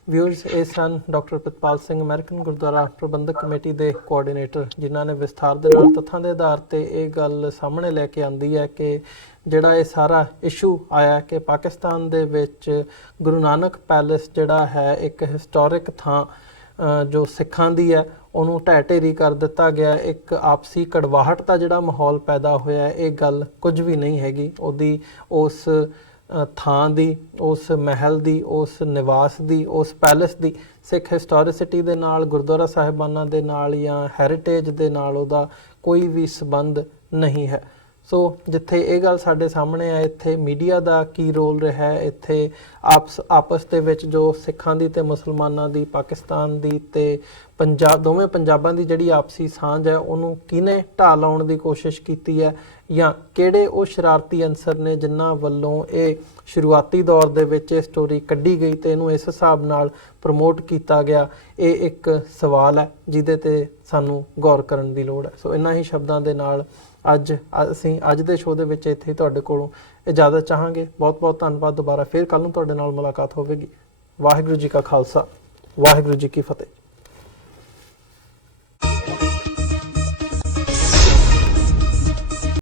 ਵਿਊਅਰਸ, ਇਹ ਸਨ ਡਾਕਟਰ ਪ੍ਰਿਤਪਾਲ ਸਿੰਘ, ਅਮਰੀਕਨ ਗੁਰਦੁਆਰਾ ਪ੍ਰਬੰਧਕ ਕਮੇਟੀ ਦੇ ਕੋਆਰਡੀਨੇਟਰ, ਜਿਨ੍ਹਾਂ ਨੇ ਵਿਸਥਾਰ ਦੇ ਨਾਲ ਤੱਥਾਂ ਦੇ ਆਧਾਰ ਤੇ ਇਹ ਗੱਲ ਸਾਹਮਣੇ ਲੈ ਕੇ ਆਂਦੀ ਹੈ ਕਿ ਜਿਹੜਾ ਇਹ ਸਾਰਾ ਇਸ਼ੂ ਆਇਆ ਕਿ ਪਾਕਿਸਤਾਨ ਦੇ ਵਿੱਚ ਗੁਰੂ ਨਾਨਕ ਪੈਲੇਸ ਜਿਹੜਾ ਹੈ ਇੱਕ ਹਿਸਟੋਰਿਕ ਥਾਂ ਜੋ ਸਿੱਖਾਂ ਦੀ ਹੈ ਉਹਨੂੰ ਢਹਿ ਢੇਰੀ ਕਰ ਦਿੱਤਾ ਗਿਆ। ਇੱਕ ਆਪਸੀ ਕੜਵਾਹਟ ਦਾ ਜਿਹੜਾ ਮਾਹੌਲ ਪੈਦਾ ਹੋਇਆ, ਇਹ ਗੱਲ ਕੁਝ ਵੀ ਨਹੀਂ ਹੈਗੀ। ਉਹਦੀ ਉਸ ਥਾਂ ਦੀ, ਉਸ ਮਹਿਲ ਦੀ, ਉਸ ਨਿਵਾਸ ਦੀ, ਉਸ ਪੈਲੇਸ ਦੀ ਸਿੱਖ ਹਿਸਟੋਰਿਸਿਟੀ ਦੇ ਨਾਲ, ਗੁਰਦੁਆਰਾ ਸਾਹਿਬਾਨਾਂ ਦੇ ਨਾਲ ਜਾਂ ਹੈਰੀਟੇਜ ਦੇ ਨਾਲ ਉਹਦਾ ਕੋਈ ਵੀ ਸੰਬੰਧ ਨਹੀਂ ਹੈ। ਸੋ ਜਿੱਥੇ ਇਹ ਗੱਲ ਸਾਡੇ ਸਾਹਮਣੇ ਆ, ਇੱਥੇ ਮੀਡੀਆ ਦਾ ਕੀ ਰੋਲ ਰਿਹਾ ਹੈ, ਇੱਥੇ ਆਪਸ ਦੇ ਵਿੱਚ ਜੋ ਸਿੱਖਾਂ ਦੀ ਤੇ ਮੁਸਲਮਾਨਾਂ ਦੀ, ਪਾਕਿਸਤਾਨ ਦੀ ਤੇ ਦੋਵੇਂ ਪੰਜਾਬਾਂ ਦੀ ਜਿਹੜੀ ਆਪਸੀ ਸਾਂਝ ਹੈ ਉਹਨੂੰ ਕਿਹਨੇ ਢਾਹ ਲਾਉਣ ਦੀ ਕੋਸ਼ਿਸ਼ ਕੀਤੀ ਹੈ, ਜਾਂ ਕਿਹੜੇ ਉਹ ਸ਼ਰਾਰਤੀ ਅਨਸਰ ਨੇ ਜਿਨ੍ਹਾਂ ਵੱਲੋਂ ਇਹ ਸ਼ੁਰੂਆਤੀ ਦੌਰ ਦੇ ਵਿੱਚ ਇਹ ਸਟੋਰੀ ਕੱਢੀ ਗਈ ਤੇ ਇਹਨੂੰ ਇਸ ਹਿਸਾਬ ਨਾਲ ਪ੍ਰਮੋਟ ਕੀਤਾ ਗਿਆ। ਇਹ ਇੱਕ ਸਵਾਲ ਹੈ ਜਿਹਦੇ ਤੇ ਸਾਨੂੰ ਗੌਰ ਕਰਨ ਦੀ ਲੋੜ ਹੈ। ਸੋ ਇਹਨਾਂ ਹੀ ਸ਼ਬਦਾਂ ਦੇ ਨਾਲ ਅਸੀਂ ਅੱਜ ਦੇ ਸ਼ੋਅ ਦੇ ਵਿੱਚ ਇੱਥੇ ਤੁਹਾਡੇ ਕੋਲੋਂ ਇਜਾਜ਼ਤ ਚਾਹਾਂਗੇ। ਬਹੁਤ ਬਹੁਤ ਧੰਨਵਾਦ। ਦੁਬਾਰਾ ਫਿਰ ਕੱਲ੍ਹ ਨੂੰ ਤੁਹਾਡੇ ਨਾਲ ਮੁਲਾਕਾਤ ਹੋਵੇਗੀ। ਵਾਹਿਗੁਰੂ ਜੀ ਕਾ ਖਾਲਸਾ, ਵਾਹਿਗੁਰੂ ਜੀ ਕੀ ਫਤਿਹ।